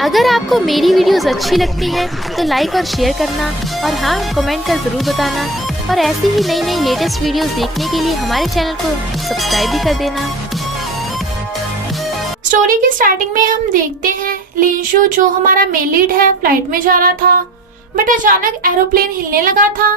अगर आपको मेरी वीडियोस अच्छी लगती हैं तो लाइक और शेयर करना और हाँ कमेंट कर ज़रूर बताना और ऐसी ही नई नई लेटेस्ट वीडियोस देखने के लिए हमारे चैनल को सब्सक्राइब भी कर देना। स्टोरी की स्टार्टिंग में हम देखते हैं लिंशु जो हमारा मेल लीड है फ्लाइट में जा रहा था, बट अचानक एरोप्लेन हिलने लगा था।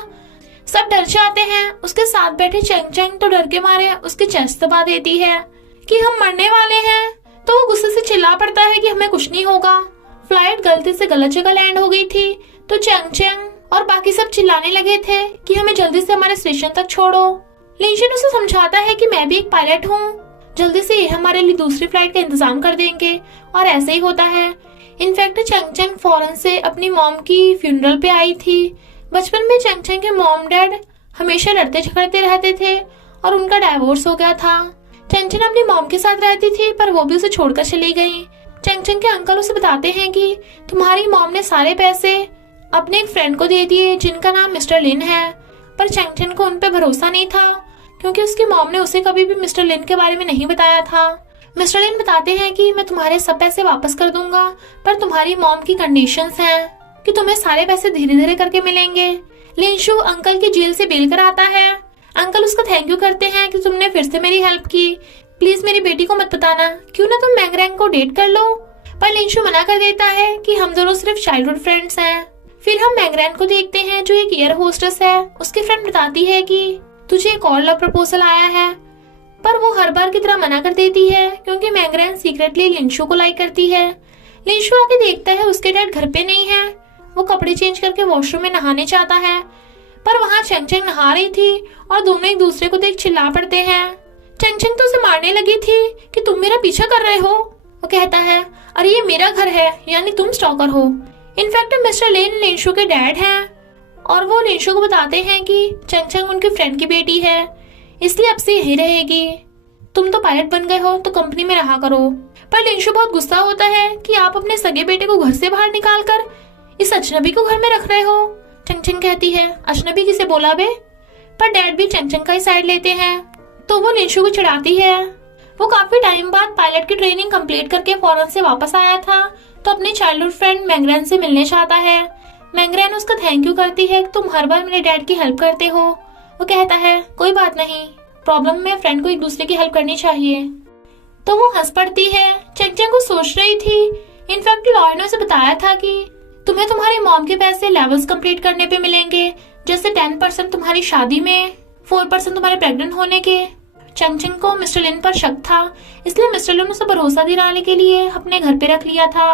सब डर जाते हैं। उसके साथ बैठे चेंग चेंग तो डर के मारे उसकी चेस्ट दबा देती है कि हम मरने वाले हैं। तो वो गुस्से से चिल्ला पड़ता है कि हमें कुछ नहीं होगा। फ्लाइट गलती से गलत जगह लैंड हो गई थी तो चेंग चेंग और बाकी सब चिल्लाने लगे थे कि हमें जल्दी से हमारे स्टेशन तक छोड़ो। लिंशु उसे समझाता है कि मैं भी एक पायलट हूँ, जल्दी से ये हमारे लिए दूसरी फ्लाइट का इंतजाम कर देंगे। और ऐसे ही होता है। इनफैक्ट चेंग चेंग फौरन से अपनी मॉम की फ्यूनरल पे आई थी। बचपन में चेंग चेंग के मॉम डैड हमेशा लड़ते झगड़ते रहते थे और उनका डाइवोर्स हो गया था। चेंग चेंग अपनी मॉम के साथ रहती थी पर वो भी उसे छोड़कर चली गई। चेंग चेंग के अंकल उसे बताते हैं कि तुम्हारी मॉम ने सारे पैसे अपने एक फ्रेंड को दे दिए जिनका नाम मिस्टर लिन है। पर चेंग चेंग को उन पे भरोसा नहीं था क्योंकि उसकी मॉम ने उसे कभी भी मिस्टर लिन के बारे में नहीं बताया था। मिस्टर लिन बताते हैं कि मैं तुम्हारे सब पैसे वापस कर दूंगा पर तुम्हारी मॉम की कंडीशंस हैं कि तुम्हें सारे पैसे धीरे धीरे करके मिलेंगे। लिंशु अंकल की जेल से बेल कर आता है। अंकल उसका थैंक यू करते हैं कि तुमने फिर से मेरी हेल्प की, प्लीज मेरी बेटी को मत बताना, क्यों ना तुम मैंगरैंग को डेट कर लो। पर लिंशु मना कर देता है कि हम दोनों सिर्फ चाइल्डहुड फ्रेंड्स हैं। फिर हम मैंगरैंग को देखते हैं जो एक एयर होस्टेस है। उसकी फ्रेंड बताती है कि तुझे एक और लव प्रपोजल आया है, पर वो हर बार की तरह मना कर देती है क्योंकि मैंगरैंग सीक्रेटली लिंशु को लाइक करती है। लिंशु आके देखता है उसके डैड घर पे नहीं है। वो कपड़े चेंज करके वॉशरूम में नहाने चाहता है पर वहाँ चेंग चेंग नहा रही थी और दोनों एक दूसरे को देख चिल्ला पड़ते हैं। चेंग चेंग तो उसे मारने लगी थी कि तुम मेरा पीछा कर रहे हो। वो कहता है अरे ये मेरा घर है यानी तुम स्टॉकर हो। इनफैक्ट मिस्टर लिन लिंशु के डैड हैं और वो लिंशु को बताते हैं कि चेंग चेंग उनकी फ्रेंड की बेटी है इसलिए अब से यही रहेगी। तुम तो पायलट बन गए हो तो कंपनी में रहा करो। पर लिंशु बहुत गुस्सा होता है कि आप अपने सगे बेटे को घर से बाहर निकाल कर इस अजनबी को घर में रख रहे हो। चेंग चेंग कहती है अजनबी किसे बोला बे। पर डैड भी चेंग चेंग का ही साइड लेते हैं तो वो लिंशु को चिढ़ाती है। वो काफी टाइम बाद पायलट की ट्रेनिंग कंप्लीट करके फौरन से वापस आया था तो अपनी चाइल्डहुड फ्रेंड मैंगरैन से मिलने चाहता है। मैंगरैन उसका थैंक यू करती है कि तुम हर बार मेरे डैड की हेल्प करते हो। वो कहता है कोई बात नहीं, प्रॉब्लम में फ्रेंड को एक दूसरे की हेल्प करनी चाहिए। तो वो हंस पड़ती है। चेंग चेंग को सोच रही थी इनफैक्ट लॉयर ने उसे बताया था कि तुम्हें तुम्हारी मॉम के पैसे लेवल्स कंप्लीट करने पे मिलेंगे, जैसे 10% तुम्हारी शादी में, 4% तुम्हारे प्रेग्नेंट होने के। चेंग चेंग को मिस्टर लिन पर शक था इसलिए मिस्टर लिन उसे भरोसा दिलाने के लिए अपने घर पे रख लिया था।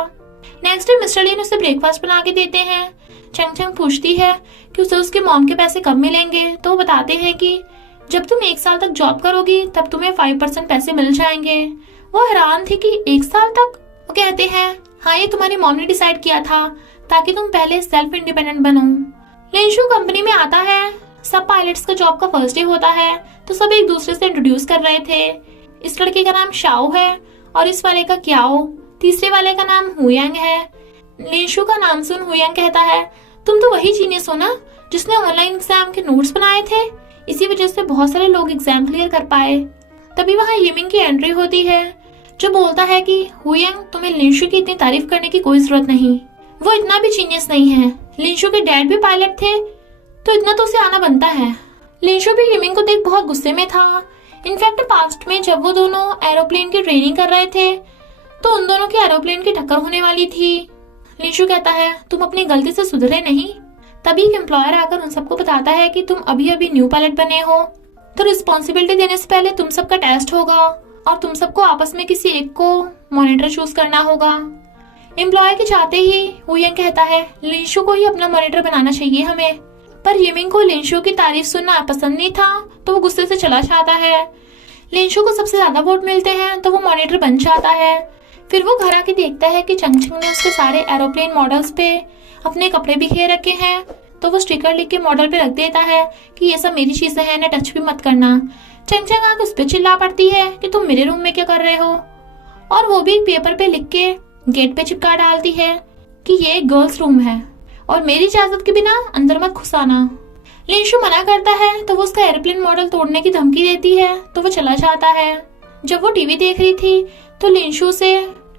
नेक्स्ट डे मिस्टर लिन उसे ब्रेकफास्ट बना के देते हैं। चेंग चेंग पूछती है कि उसे उसके मॉम के पैसे कब मिलेंगे तो वो बताते हैं कि जब तुम 1 साल तक जॉब करोगी तब तुम्हें 5% पैसे मिल जाएंगे। वो हैरान थी कि 1 साल तक। वो कहते हैं हाँ ये तुम्हारी मॉम ने डिसाइड किया था ताकि तुम पहले सेल्फ इंडिपेंडेंट बनो। लिंशु कंपनी में आता है। सब पायलट्स का जॉब का फर्स्ट डे होता है तो सब एक दूसरे से इंट्रोड्यूस कर रहे थे। इस लड़के का नाम शाओ है और इस वाले का क्याओ, तीसरे वाले का नाम हुयांग है। लिंशु का नाम सुन हुयांग कहता है तुम तो वही जीनियस हो ना जिसने ऑनलाइन एग्जाम के नोट्स बनाए थे, इसी वजह से बहुत सारे लोग एग्जाम क्लियर कर पाए। तभी वहाँ यिमिंग की एंट्री होती है जो बोलता है कि हुयांग तुम्हें लिंशु की इतनी तारीफ करने की कोई जरूरत नहीं, वो इतना भी जीनियस नहीं है। लिंशु के डैड भी पायलट थे तो इतना तो उसे आना बनता है। लिंशु भी यिमिंग को देख बहुत गुस्से में था। इनफैक्ट पास्ट में जब वो दोनों एरोप्लेन की ट्रेनिंग कर रहे थे तो उन दोनों की एरोप्लेन की टक्कर होने वाली थी। लिंशु कहता है तुम अपनी गलती से सुधरे नहीं। तभी एक एम्प्लॉयर आकर उन सबको बताता है कि तुम अभी अभी न्यू पायलट बने हो तो रिस्पॉन्सिबिलिटी देने से पहले तुम सबका टेस्ट होगा और तुम सबको आपस में किसी एक को मॉनिटर चूज करना होगा। एम्प्लॉयर के चाहते ही हुयांग कहता है लिंशु को ही अपना मॉनिटर बनाना चाहिए हमें। पर यिमिंग को लिंशु की तारीफ सुनना पसंद नहीं था तो वो गुस्से से चला जाता है। लिंशु को सबसे ज्यादा वोट मिलते हैं तो वो मॉनिटर बन जाता है। फिर वो घर आके देखता है कि चेंग चेंग ने उसके सारे एरोप्लेन मॉडल्स पे अपने कपड़े बिखेर रखे हैं तो वो स्टिकर लिख के मॉडल पे रख देता है कि ये सब मेरी चीजें हैं, ना टच भी मत करना। चेंग चेंग आके उस पर चिल्ला पड़ती है कि तुम मेरे रूम में क्या कर रहे हो और वो भी एक पेपर पे लिख के गेट पे चिपका डालती है कि ये एक गर्ल्स रूम है और मेरी इजाजत के बिना अंदर मत घुसाना। लिंशु मना करता है तो वो उसका एरोप्लेन मॉडल तोड़ने की धमकी देती है तो वो चला जाता है। जब वो टीवी देख रही थी तो लिंशु से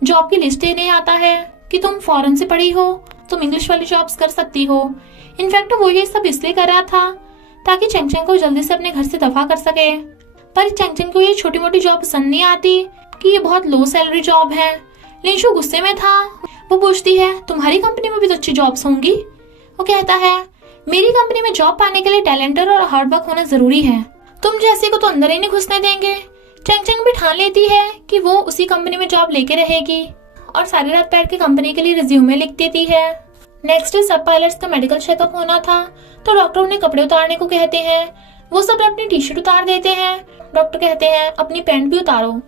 जॉब की लिस्ट देने आता है कि तुम फॉरेन से पढ़ी हो, तुम इंग्लिश वाली जॉब्स कर सकती हो। इनफैक्ट वो ये सब इसलिए कर रहा था ताकि चेंगचेंग को जल्दी से अपने घर से दफा कर सके। पर चेंगचेंग को ये छोटी मोटी जॉब पसंद नहीं आती कि ये बहुत लो सैलरी जॉब है। लिंशु गुस्से में था। वो पूछती है, तुम्हारी कंपनी में भी तो अच्छी जॉब्स होंगी। वो कहता है, मेरी कंपनी में जॉब पाने के लिए टैलेंटेड और हार्डवर्क होना जरूरी है, तुम जैसे को तो अंदर ही नहीं घुसने देंगे। चेंगचेंग भी ठान लेती है कि वो उसी कंपनी में जॉब लेके रहेगी और सारी रात बैठ के कंपनी के लिए रिज्यूमे लिख देती है। नेक्स्ट डे सब पायलट्स का मेडिकल चेकअप होना था, तो डॉक्टर उन्हें कपड़े उतारने को कहते हैं। वो सब अपनी टी शर्ट उतार देते हैं। डॉक्टर कहते हैं, अपनी पैंट भी उतारो।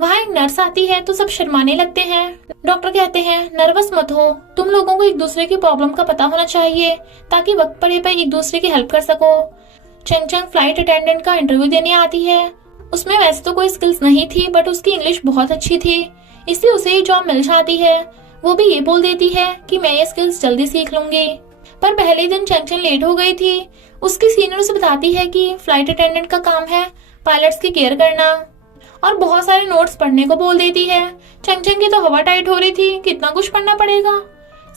वहाँ एक नर्स आती है तो सब शर्माने लगते हैं। डॉक्टर कहते हैं, नर्वस मत हो, तुम लोगों को एक दूसरे की प्रॉब्लम का पता होना चाहिए ताकि वक्त पड़े पर एक दूसरे की हेल्प कर सको। चेंगचेंग फ्लाइट अटेंडेंट का इंटरव्यू देने आती है। उसमें वैसे तो कोई स्किल्स नहीं थी, बट उसकी इंग्लिश बहुत अच्छी थी, इसलिए उसे ये जॉब मिल जाती है। वो भी ये बोल देती है कि मैं ये स्किल्स जल्दी सीख लूंगी। पर पहले दिन चेंगचेंग लेट हो गई थी। उसकी सीनियर उसे बताती है कि फ्लाइट अटेंडेंट का काम है पायलट्स की केयर करना, और बहुत सारे नोट्स पढ़ने को बोल देती है। चेंगचेंग की तो हवा टाइट हो रही थी, कितना कुछ पढ़ना पड़ेगा।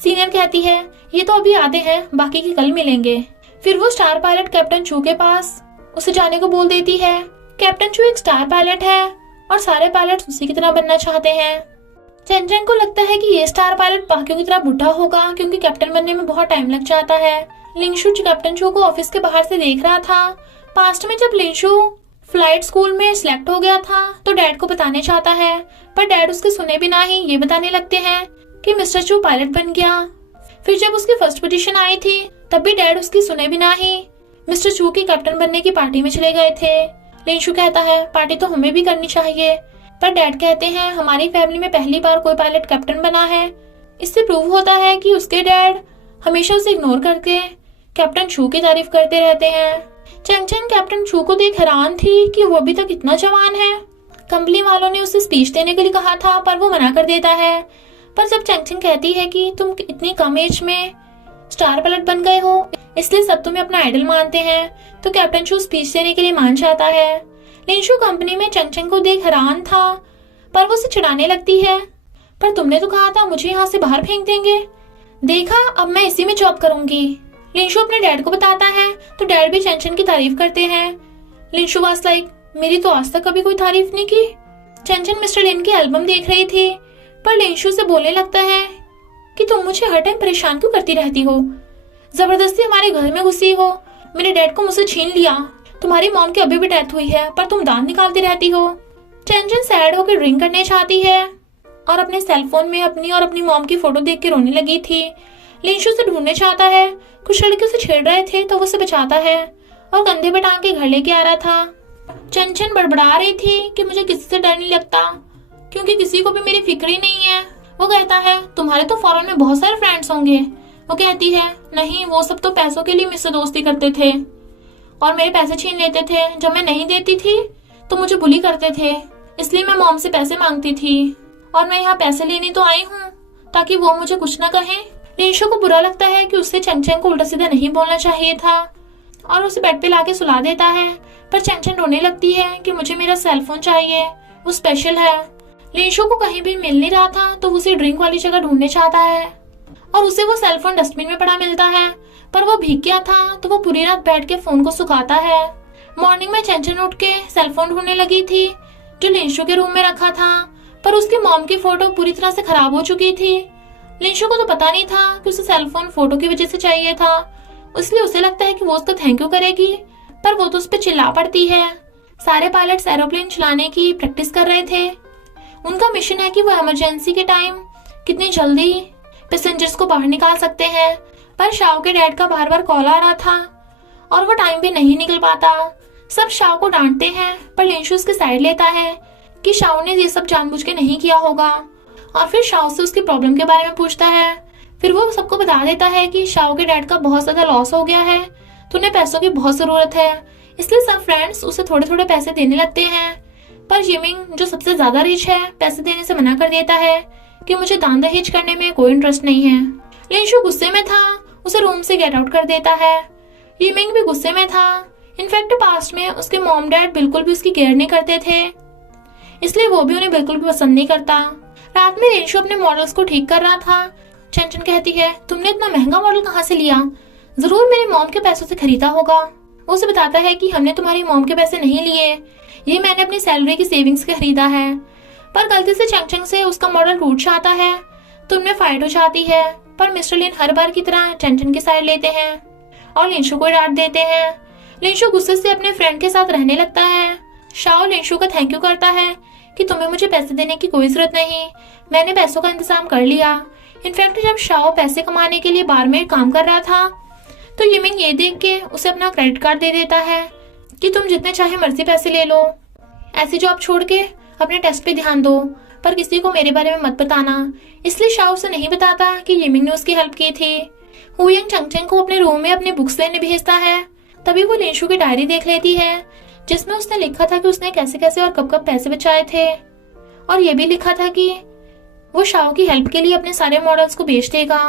सीनियर कहती है, ये तो अभी आधे हैं, बाकी की कल मिलेंगे। फिर वो स्टार पायलट कैप्टन चू के पास उसे जाने को बोल देती है। कैप्टन चू एक स्टार पायलट है और सारे पायलट्स उसी की तरह बनना चाहते हैं। चेंगचेंग को लगता है कि ये स्टार पायलट बाकियों की तरह बुढ़ा होगा, क्योंकि कैप्टन बनने में बहुत टाइम लग जाता है। लिंशु कैप्टन चू को ऑफिस के बाहर से देख रहा था। पास्ट में जब लिंशु फ्लाइट स्कूल में सिलेक्ट हो गया था तो डैड को बताने चाहता है, पर डैड उसके सुने बिना ही ये बताने लगते हैं कि मिस्टर चू पायलट बन गया। फिर जब उसकी फर्स्ट पोजीशन आई थी तब भी डैड उसकी सुने बिना ही मिस्टर चू की कैप्टन बनने की पार्टी में चले गए थे। लिंशु कहता है, पार्टी तो हमें भी करनी चाहिए, पर डैड कहते हैं, हमारी फैमिली में पहली बार कोई पायलट कैप्टन बना है। इससे प्रूव होता है कि उसके डैड हमेशा उसे इग्नोर करके कैप्टन चू की तारीफ करते रहते हैं। चेंगचेंग कैप्टन चू को देख हैरान थी कि वो अभी तक इतना जवान है। कंपनी वालों ने उसे स्पीच देने के लिए कहा था, पर वो मना कर देता है। पर जब चेंगचेंग कहती है कि तुम इतनी कम एज में स्टार पायलट बन गए हो, इसलिए सब तुम्हें अपना आइडल मानते हैं, तो कैप्टन चू स्पीच देने के लिए मान जाता है। लिंशु कंपनी में चेंगचेंग को देख हैरान था, पर वो उसे चिढ़ाने लगती है, पर तुमने तो कहा था मुझे यहाँ से बाहर फेंक देंगे, देखा अब मैं इसी में जॉब करूंगी। लिंशु अपने डैड को बताता है तो डैड भी चेंगचेंग की तारीफ करते हैं। लिंशु वाज लाइक, मेरी तो आज तक कभी कोई तारीफ नहीं की। चेंगचेंग मिस्टर लिन की एल्बम देख रही थी, पर लिंशु से बोलने लगता है कि तुम मुझे हर टाइम परेशान क्यों करती रहती हो, जबरदस्ती हमारे घर में घुसी हो, मेरे डैड को मुझसे छीन लिया, तुम्हारी मॉम की अभी भी डेथ हुई है पर तुम दांत निकालती रहती हो। चेंगचेंग सैड होकर ड्रिंक करने चाहती है और अपने सेलफोन में अपनी और अपनी मॉम की फोटो देख के रोने लगी थी। लिंशु से ढूंढने चाहता है, कुछ लड़के उसे छेड़ रहे थे तो वो उसे बचाता है और कंधे पे टांग के घर लेके आ रहा था। चेंगचेंग बड़बड़ा रही थी कि मुझे किसी से डर नहीं लगता, क्योंकि किसी को भी मेरी फिक्र ही नहीं है। वो कहता है, तुम्हारे तो फॉरेन में बहुत सारे फ्रेंड्स होंगे। वो कहती है, नहीं वो सब तो पैसों के लिए मुझसे दोस्ती करते थे और मेरे पैसे छीन लेते थे। जब मैं नहीं देती थी तो मुझे बुली करते थे, इसलिए मैं मॉम से पैसे मांगती थी और मैं यहाँ पैसे लेने तो आई हूँ ताकि वो मुझे कुछ ना कहे। लिंशु को बुरा लगता है कि उससे चेंगचेंग को उल्टा सीधा नहीं बोलना चाहिए था और उसे बेड पे लाके सुला देता है, पर चेंगचेंग रोने लगती है कि मुझे मेरा सेलफोन चाहिए, वो स्पेशल है। लिंशु को कहीं भी मिल नहीं रहा था तो उसे ड्रिंक वाली जगह ढूंढने चाहता है और उसे वो सेलफोन डस्टबिन में पड़ा मिलता है, पर वो भीग गया था तो वो पूरी रात बैठ के फोन को सुखाता है। मॉर्निंग में चेंगचेंग उठ के सेलफोन ढूंढने लगी थी जो लिंशु के रूम में रखा था, पर उसकी मॉम की फोटो पूरी तरह से खराब हो चुकी थी। लिंशु को तो पता नहीं था कि उसे सेलफोन फोटो की वजह से चाहिए था, इसलिए उसे लगता है कि वो उसको थैंक यू करेगी, पर वो तो उस पर चिल्ला पड़ती है। सारे पायलट्स एरोप्लेन चलाने की प्रैक्टिस कर रहे थे। उनका मिशन है कि वो इमरजेंसी के टाइम कितनी जल्दी पैसेंजर्स को बाहर निकाल सकते हैं, पर शाओ के डैड का बार बार कॉल आ रहा था और वो टाइम भी नहीं निकल पाता। सब शाओ को डांटते हैं, पर लिंशु उसकी साइड लेता है कि शाओ ने ये सब जानबूझ के नहीं किया होगा और फिर शाओ से उसकी प्रॉब्लम के बारे में पूछता है। फिर वो सबको बता देता है कि शाओ के डैड का बहुत ज्यादा लॉस हो गया है तो उन्हें पैसों की बहुत जरूरत है, इसलिए सब फ्रेंड्स उसे थोड़े थोड़े पैसे देने लगते हैं। पर यिमिंग जो सबसे ज्यादा रिच है पैसे देने से मना कर देता है कि मुझे दान दहेज करने में कोई इंटरेस्ट नहीं है। लिंशु गुस्से में था, उसे रूम से गेट आउट कर देता है। यिमिंग भी गुस्से में था। इनफैक्ट पास्ट में उसके मॉम डैड बिल्कुल भी उसकी केयर नहीं करते थे। इसलिए वो भी उन्हें बिल्कुल भी पसंद नहीं करता। रात में लिंशु अपने मॉडल्स को ठीक कर रहा था। चंचन कहती है, तुमने इतना महंगा मॉडल कहाँ से लिया? जरूर मेरी मॉम के पैसों से खरीदा होगा। वो उसे बताता है कि हमने तुम्हारी मॉम के पैसे नहीं लिए, ये मैंने अपनी सैलरी की सेविंग्स से खरीदा है। पर गलती से चंचन से उसका मॉडल टूट जाता है तो उनमें फाइट हो जाती है। पर मिस्टर लिन हर बार की तरह चंचन की साइड लेते हैं और लिंशु को डांट देते हैं। लिंशु गुस्से से अपने फ्रेंड के साथ रहने लगता है। शाओ लिंशु का थैंक यू करता है कि तुम्हें मुझे पैसे देने की कोई जरूरत नहीं, मैंने पैसों का इंतजाम कर लिया। इनफैक्ट जब शाओ पैसे कमाने के लिए बार में काम कर रहा था तो यिमिंग ये देख के उसे अपना क्रेडिट कार्ड दे देता है कि तुम जितने चाहे मर्जी पैसे ले लो, ऐसी जॉब छोड़ के अपने टेस्ट पे ध्यान दो, पर किसी को मेरे बारे में मत बताना। इसलिए शाओ उसे नहीं बताता कि यिमिंग ने उसकी हेल्प की थी। हुयंग चंगचंग को अपने रूम में अपनी बुक्स लेने भेजता है। तभी वो लिंशु की डायरी देख लेती है जिसमें उसने लिखा था कि उसने कैसे कैसे और कब कब पैसे बचाए थे, और ये भी लिखा था कि वो शाओ की हेल्प के लिए अपने सारे मॉडल्स को बेच देगा।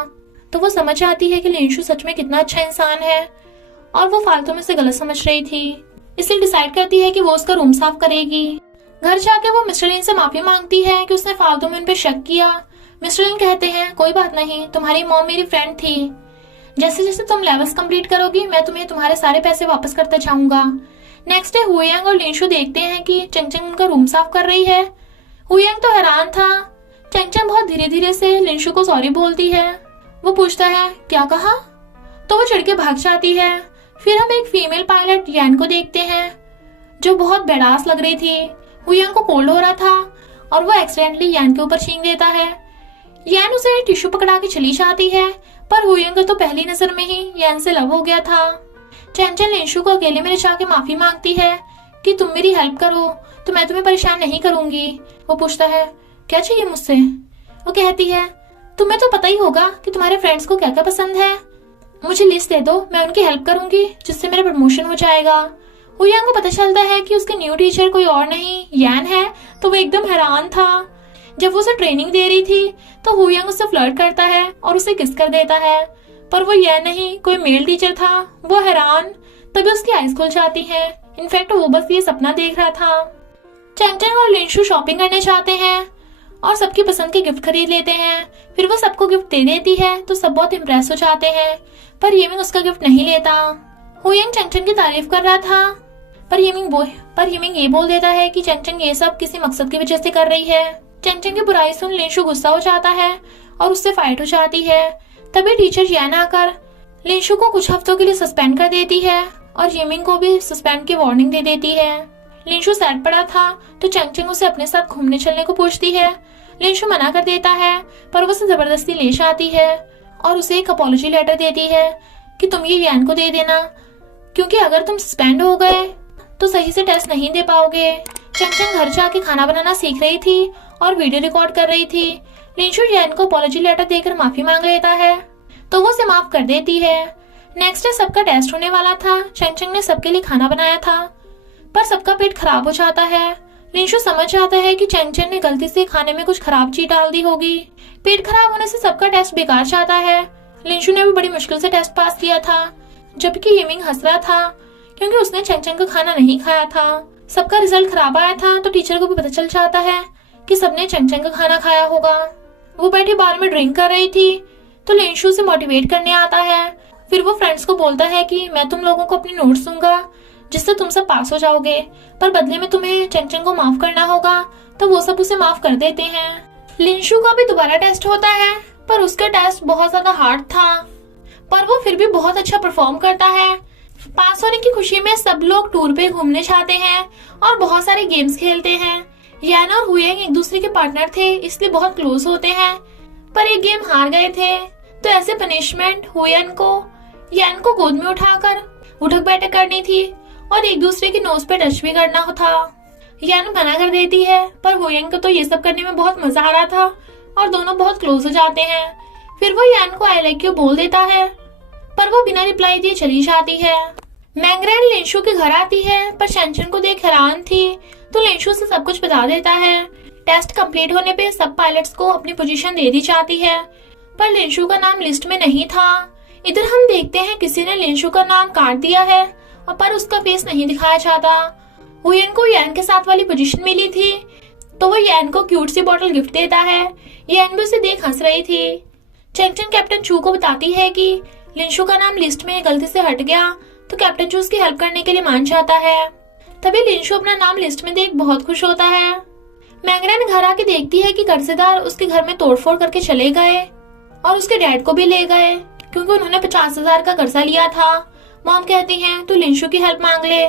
तो वो समझ जाती है कि लिंशु सच में कितना अच्छा इंसान है और वो फालतू में से गलत समझ रही थी। इसलिए डिसाइड करती है कि वो उसका रूम साफ करेगी। घर जाके वो मिस्टर लिन से माफी मांगती है कि उसने फालतू में उन पे शक किया। मिस्टर लिन कहते हैं, कोई बात नहीं, तुम्हारी मॉम मेरी फ्रेंड थी, जैसे जैसे तुम लेवल्स कंप्लीट करोगी मैं तुम्हें तुम्हारे सारे पैसे वापस करता जाऊंगा। नेक्स्ट डे हुयंग और लिंशु देखते हैं कि चंगचंग उनका रूम साफ कर रही है। हुयंग तो हैरान था। चंगचंग बहुत धीरे धीरे से लिंशु को सॉरी बोलती है। वो पूछता है, क्या कहा? तो वो चिढ़ के भाग जाती है। फिर हम एक फीमेल पायलट यान को देखते हैं जो बहुत बेडास लग रही थी। हुयंग को कोल्ड हो रहा था और वो एक्सीडेंटली यान के ऊपर छींक देता है। यान उसे टिश्यू पकड़ा के चली जाती है, पर हुयंग को तो पहली नजर में ही यान से लव हो गया था। चंचन लिंशु को अकेले में रिचा के माफी मांगती है कि तुम मेरी हेल्प करो तो मैं तुम्हें परेशान नहीं करूंगी। वो पूछता है, क्या चाहिए मुझसे? वो कहती है, तुम्हें तो पता ही होगा कि तुम्हारे फ्रेंड्स को क्या क्या पसंद है, मुझे लिस्ट दे दो, मैं उनकी हेल्प करूंगी जिससे मेरा प्रमोशन हो जाएगा। हुयंग को पता चलता है कि उसके न्यू टीचर कोई और नहीं यान है, तो वो एकदम हैरान था। जब वो उसे ट्रेनिंग दे रही थी तो हुयंग उससे फ्लर्ट करता है और उसे किस कर देता है, पर वो यान नहीं कोई मेल टीचर था। वो हैरान, तभी उसकी आइज खुल जाती है। इनफैक्ट वो बस ये सपना देख रहा था। चंचन और लिंशु शॉपिंग करने जाते हैं और सबकी पसंद के गिफ्ट खरीद लेते हैं। फिर वो सबको गिफ्ट दे देती है तो सब बहुत इम्प्रेस हो जाते हैं, पर यिमिंग उसका गिफ्ट नहीं लेता। हुयंग चंचन की तारीफ कर रहा था, पर यिमिंग ये बोल देता है कि चंचन ये सब किसी मकसद की वजह से कर रही है। चंचन की बुराई सुन लिंशु गुस्सा हो जाता है और उससे फाइट हो जाती है। तभी टीचर यान आकर लिंशु को कुछ हफ्तों के लिए सस्पेंड कर देती है और यिमिंग को भी सस्पेंड की वार्निंग दे देती है। लिंशु सैड पड़ा था तो चंचन उसे अपने साथ घूमने चलने को पूछती है। लिंशु मना कर देता है, पर वो उसे जबरदस्ती ले जाती है और उसे एक अपॉलॉजी लेटर देती है कि तुम ये यान को दे देना, क्योंकि अगर तुम सस्पेंड हो गए तो सही से टेस्ट नहीं दे पाओगे। चंचन घर जाके खाना बनाना सीख रही थी और वीडियो रिकॉर्ड कर रही थी। लिंशु यान को अपॉलॉजी लेटर देकर माफी मांग लेता है तो वो उसे माफ कर देती है। नेक्स्ट डे सबका टेस्ट होने वाला था। चंचन ने सबके लिए खाना बनाया था, पर सबका पेट खराब हो जाता है। लिंशु समझ जाता है कि चंचन ने गलती से खाने में कुछ खराब चीज डाल दी होगी। पेट खराब होने से सबका टेस्ट बेकार जाता है। लिंशु ने भी बड़ी मुश्किल से टेस्ट पास किया था, जबकि यिमिंग हंस रहा था क्योंकि उसने चंचन का खाना नहीं खाया था। सबका रिजल्ट खराब आया था तो टीचर को भी पता चल जाता है कि सबने चंचन का खाना खाया होगा। वो बैठी बार में ड्रिंक कर रही थी तो लिंशु से मोटिवेट करने आता है। फिर वो फ्रेंड्स को बोलता है कि मैं तुम लोगों को अपने नोट्स दूंगा जिससे तुम सब पास हो जाओगे, पर बदले में तुम्हें चंचन को माफ करना होगा। तो वो सब उसे माफ कर देते हैं। लिंशु का भी दोबारा टेस्ट होता है, पर उसका टेस्ट बहुत ज्यादा हार्ड था, पर वो फिर भी बहुत अच्छा परफॉर्म करता है। पास होने की खुशी में सब लोग टूर पे घूमने जाते हैं और बहुत सारे गेम्स खेलते हैं। यान और हुयंग एक दूसरे के पार्टनर थे, इसलिए बहुत क्लोज होते हैं, पर एक गेम हार गए थे तो ऐसे पनिशमेंट हुयंग को यान को गोद में उठाकर उठक बैठक करनी थी और एक दूसरे की नोज पे टच भी करना था। यान मना कर देती है, पर हुयंग को तो ये सब करने में बहुत मजा आ रहा था और दोनों बहुत क्लोज हो जाते हैं। फिर वो यान को आई लाइक यू बोल देता है, पर वो बिना रिप्लाई दिए चली जाती है। मैंगरेन लिंशु के घर आती है, पर चंचन को देख हैरान थी तो लिंशु से सब कुछ बता देता है। टेस्ट कंप्लीट होने पे सब पायलट्स को अपनी पोजीशन दे दी जाती है, पर लिंशु का नाम लिस्ट में नहीं था। इधर हम देखते हैं किसी ने लिंशु का नाम काट दिया है और पर उसका फेस नहीं दिखाया जाता। हुयन को यान के साथ वाली पोजीशन मिली थी, तो वो यैन को क्यूट सी बॉटल गिफ्ट देता है। यैन भी उसे देख हंस रही थी। चेंग चेंग कैप्टन चू को बताती है कि लिंशु का नाम लिस्ट में गलती से हट गया, तो कैप्टन चू उसकी हेल्प करने के लिए मान जाता है। तभी लिंशु अपना नाम लिस्ट में देख बहुत खुश होता है। मैंगरैन घर आके देखती है कि कर्जदार उसके घर में तोड़फोड़ करके चले गए और उसके डैड को भी ले गए, क्योंकि उन्होंने 50,000 का कर्जा लिया था। मॉम कहती हैं तू लिंशु की हेल्प मांग ले।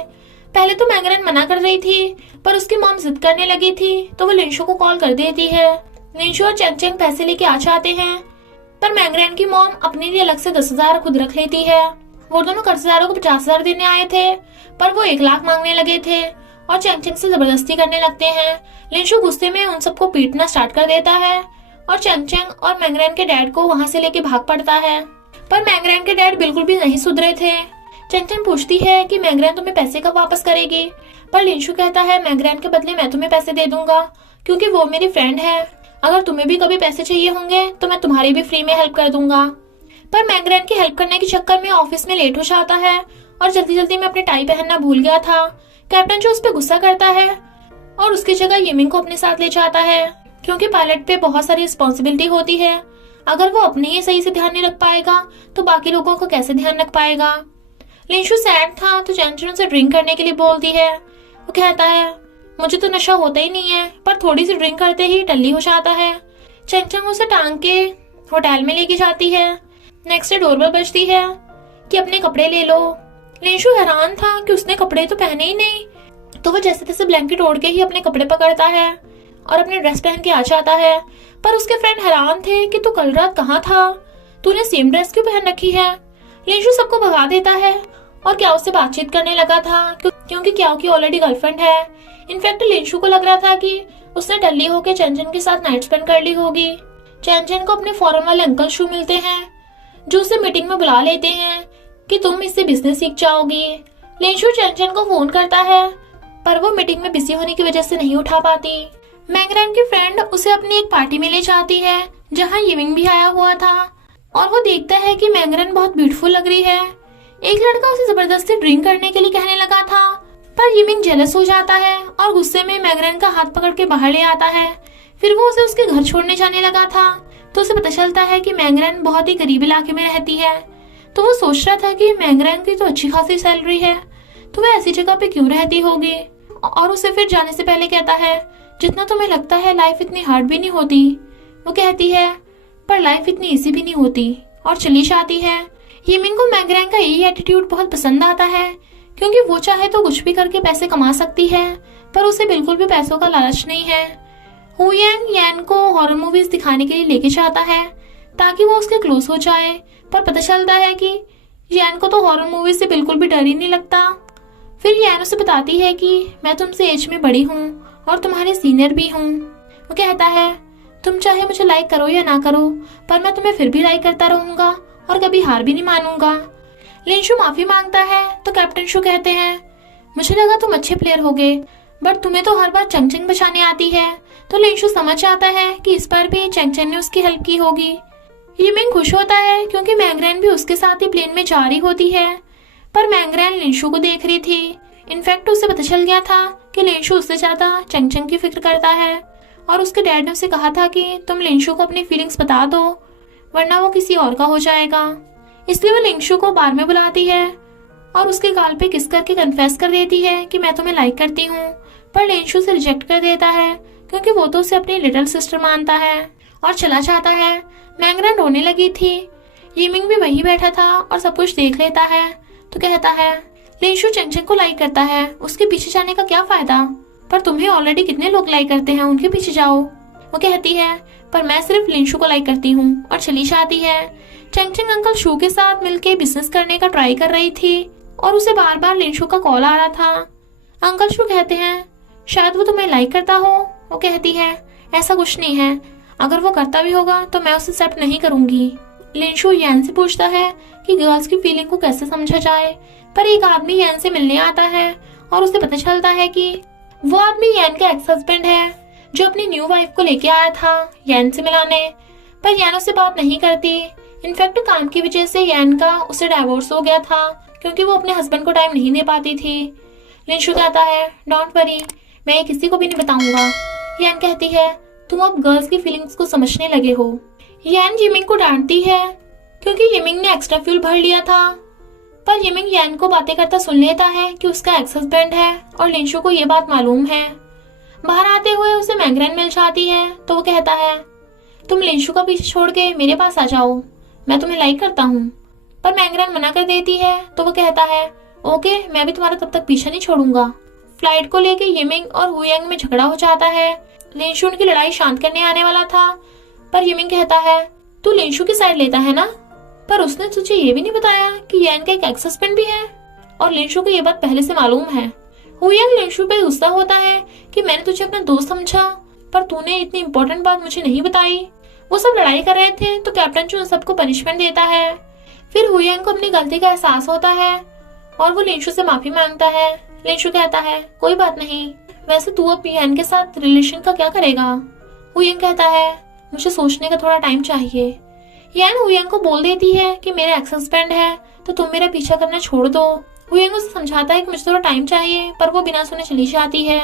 पहले तो मैंगरैन मना कर रही थी, पर उसकी मॉम जिद करने लगी थी, तो वो लिंशु को कॉल कर देती है। लिंशु और चेंग चेंग पैसे लेके आ जाते हैं, पर मैंगरैन की मॉम अपने लिए अलग से 10,000 खुद रख लेती है। वो दोनों कर्जदारों को 50,000 देने आए थे, पर वो 1 लाख मांगने लगे थे और चेंग चेंग से जबरदस्ती करने लगते हैं। लिंशु गुस्से में उन सबको पीटना स्टार्ट कर देता है और चेंग चेंग और मैंगरैन के डैड को वहां से लेके भाग पड़ता है। पर मैंगरैन के डैड बिल्कुल भी नहीं सुधरे थे। चेंग चेंग पूछती है कि मैंगरैन तुम्हें पैसे कब वापस करेगी, पर लिंशु कहता है मैंगरैन के बदले मैं तुम्हें पैसे दे दूंगा, क्योंकि वो मेरी फ्रेंड है। अगर तुम्हें भी कभी पैसे चाहिए होंगे तो मैं तुम्हारी भी फ्री में हेल्प कर दूंगा। पर मैंगरैन की हेल्प करने के चक्कर में ऑफिस में लेट हो जाता है और जल्दी जल्दी में अपनी टाई पहनना भूल गया था। कैप्टन जो उस पर गुस्सा करता है और उसकी जगह यिमिंग को अपने साथ ले जाता है, क्योंकि पायलट पे बहुत सारी रिस्पॉन्सिबिलिटी होती है। अगर वो अपने ही सही से ध्यान नहीं रख पाएगा तो बाकी लोगों को कैसे ध्यान रख पाएगा। लिंशु सैड था तो चेंग चेंग से ड्रिंक करने के लिए बोलती है। वो कहता है मुझे तो नशा होता ही नहीं है, पर थोड़ी सी ड्रिंक करते ही टल्ली हो जाता है। चेंग चेंग उसे टांग के होटल में लेके जाती है। नेक्स्ट डे डोरबेल बजती है कि अपने कपड़े ले लो। लिंशु हैरान था कि उसने कपड़े तो पहने ही नहीं, तो वो जैसे तैसे ब्लैंकेट ओढ़ के ही अपने कपड़े पकड़ता है और अपने ड्रेस पहन के आ जाता है। पर उसके फ्रेंड हैरान थे कि तू कल रात कहाँ था, तूने सेम ड्रेस क्यों पहन रखी है। लिंशु सबको भगा देता है और क्या उससे बातचीत करने लगा था, क्योंकि क्या की ऑलरेडी गर्लफ्रेंड है। इनफैक्ट लिंशु को लग रहा था कि उसने टल्ली होकर चेंग चेंग के साथ नाइट स्पेंड कर ली होगी। चेंग चेंग को अपने फॉरेन वाले अंकल शू मिलते हैं, जो उसे मीटिंग में बुला लेते हैं कि तुम इससे बिजनेस सीख जाओगी। लिंशु चेंग चेंग को फोन करता है, पर वो मीटिंग में बिजी होने की वजह से नहीं उठा पाती। मैंगरैन की फ्रेंड उसे अपनी एक पार्टी में ले जाती है, जहाँ यिमिंग भी आया हुआ था, और वो देखता है कि मैंगरैन बहुत ब्यूटीफुल लग रही है। एक लड़का उसे जबरदस्ती ड्रिंक करने के लिए कहने लगा था, पर यिमिंग जेलस हो जाता है और गुस्से में मैंगरैन का हाथ पकड़ के बाहर ले आता है। फिर वो उसे उसके घर छोड़ने जाने लगा था, तो उसे पता चलता है कि मैंगरैन बहुत ही गरीब इलाके में रहती है। तो वो सोच रहा था कि मैंगरैन की तो अच्छी खासी सैलरी है, तो वह ऐसी जगह पे क्यों रहती होगी। और उसे फिर जाने से पहले कहता है जितना तुम्हें लगता है लाइफ इतनी हार्ड भी नहीं होती। वो कहती है पर लाइफ इतनी इजी भी नहीं होती, और चली जाती है। यिमिंग को मैंगरैन का यही एटीट्यूड बहुत पसंद आता है, क्योंकि वो चाहे तो कुछ भी करके पैसे कमा सकती है, पर उसे बिल्कुल भी पैसों का लालच नहीं है। हुयेंग यैन को हॉरर मूवीज दिखाने के लिए लेके जाता है ताकि वो उसके क्लोज हो जाए, पर पता चलता है कि यैन को तो हॉरर मूवीज से बिल्कुल भी डर ही नहीं लगता। फिर यैन उसे बताती है कि मैं तुमसे एज में बड़ी हूँ और तुम्हारे सीनियर भी हूँ। वो कहता है तुम चाहे मुझे लाइक करो या ना करो, पर मैं तुम्हें फिर भी लाइक करता रहूंगा और कभी हार भी नहीं मानूंगा। लिंशु माफी मांगता है तो कैप्टन शू कहते हैं मुझे लगा तुम अच्छे प्लेयर होगे, बट तुम्हें तो हर बार चेंग चेंग बचाने आती है। तो लिंशु समझ जाता है कि इस बार भी चेंग चेंग ने उसकी हेल्प की होगी। यिमिंग खुश होता है क्योंकि मैंगरैन भी उसके साथ ही प्लेन में जा रही होती है, पर मैंगरैन लिंशु को देख रही थी। इनफैक्ट उसे पता चल गया था कि लिंशु उससे ज्यादा चेंग चेंग की फिक्र करता है, और उसके डैड ने उसे कहा था कि तुम लिंशु को अपनी फीलिंग्स बता दो, वरना वो किसी और का हो जाएगा। इसलिए वो लिंशु को बार में बुलाती है और उसके गाल पे किस करके कन्फेस कर देती है कि मैं तुम्हें लाइक करती हूँ, पर लिंशु से रिजेक्ट कर देता है क्योंकि वो तो उसे अपनी लिटिल सिस्टर मानता है और चला जाता है। मैंगरैन रोने लगी थी। यिमिंग भी वहीं बैठा था और सब कुछ देख लेता है, तो कहता है लिंशु चेंग चेंग को लाइक करता है, उसके पीछे जाने का क्या फायदा, पर तुम्हें ऑलरेडी कितने लोग लाइक करते हैं, उनके पीछे जाओ। वो कहती है पर मैं सिर्फ लिंशु को लाइक करती हूँ, और चली जाती है। चेंग चेंग अंकल शू के साथ मिलके बिजनेस करने का ट्राई कर रही थी और उसे बार बार लिंशु का कॉल आ रहा था। अंकल शू कहते हैं शायद वो तुम्हें लाइक करता हो। वो कहती है ऐसा कुछ नहीं है, अगर वो करता भी होगा तो मैं उसे एक्सेप्ट नहीं करूंगी। लिंशु यैन से पूछता है कि गर्ल्स की फीलिंग को कैसे समझा जाए, पर एक आदमी यैन से मिलने आता है और उसे पता चलता है कि वो आदमी यैन का एक्स हस्बैंड है, जो अपनी न्यू वाइफ को लेके आया था यैन से मिलाने, पर यैन उससे बात नहीं करती। इनफैक्ट काम की वजह से यैन का उसे डाइवोर्स हो गया था, क्योंकि वो अपने हस्बैंड को टाइम नहीं दे पाती थी। लिंशु कहता है डोंट वरी, मैं किसी को भी नहीं बताऊंगा। यान कहती है तुम अब गर्ल्स की फीलिंग्स को समझने लगे हो। यान यिमिंग को डांटती है क्योंकि यिमिंग ने एक्स्ट्रा फ्यूल भर लिया था, पर यिमिंग यान को बातें करता सुन लेता है कि उसका एक्स हस्बैंड है और लिंशु को ये बात मालूम है। बाहर आते हुए उसे मैंगरेन मिल जाती है तो वो कहता है तुम लिंशु का पीछे छोड़ के मेरे पास आ जाओ, मैं तुम्हें लाइक करता हूँ। पर मैंगरेन मना कर देती है तो वो कहता है ओके, मैं भी तुम्हारा तब तक पीछा नहीं छोड़ूंगा। फ्लाइट को लेके यिमिंग और हुयांग में झगड़ा हो जाता है। लिंशु उनकी लड़ाई शांत करने आने वाला था, पर यिमिंग कहता है तू लिंशु की साइड लेता है ना, पर उसने तुझे ये भी नहीं बताया कि यान का एक एक्स हस्बैंड भी है और लिंशु को ये बात पहले से मालूम है। हुयांग लिंशु पे गुस्सा होता है कि मैंने तुझे अपना दोस्त समझा पर तूने इतनी इंपॉर्टेंट बात मुझे नहीं बताई। वो सब लड़ाई कर रहे थे तो कैप्टन चू सबको पनिशमेंट देता है। फिर हुयांग को अपनी गलती का एहसास होता है और वो लिंशु से माफी मांगता है। लिंशु कहता है कोई बात नहीं, वैसे तू अब यान के साथ रिलेशन का क्या करेगा। हुयांग कहता है मुझे सोचने का थोड़ा टाइम चाहिए। यान हुयांग को बोल देती है कि मेरा एक्स हस्बैंड है तो तुम मेरा पीछा करना छोड़ दो। हुयांग उसे समझाता है कि मुझे थोड़ा टाइम चाहिए, पर वो बिना सुने चली जाती है।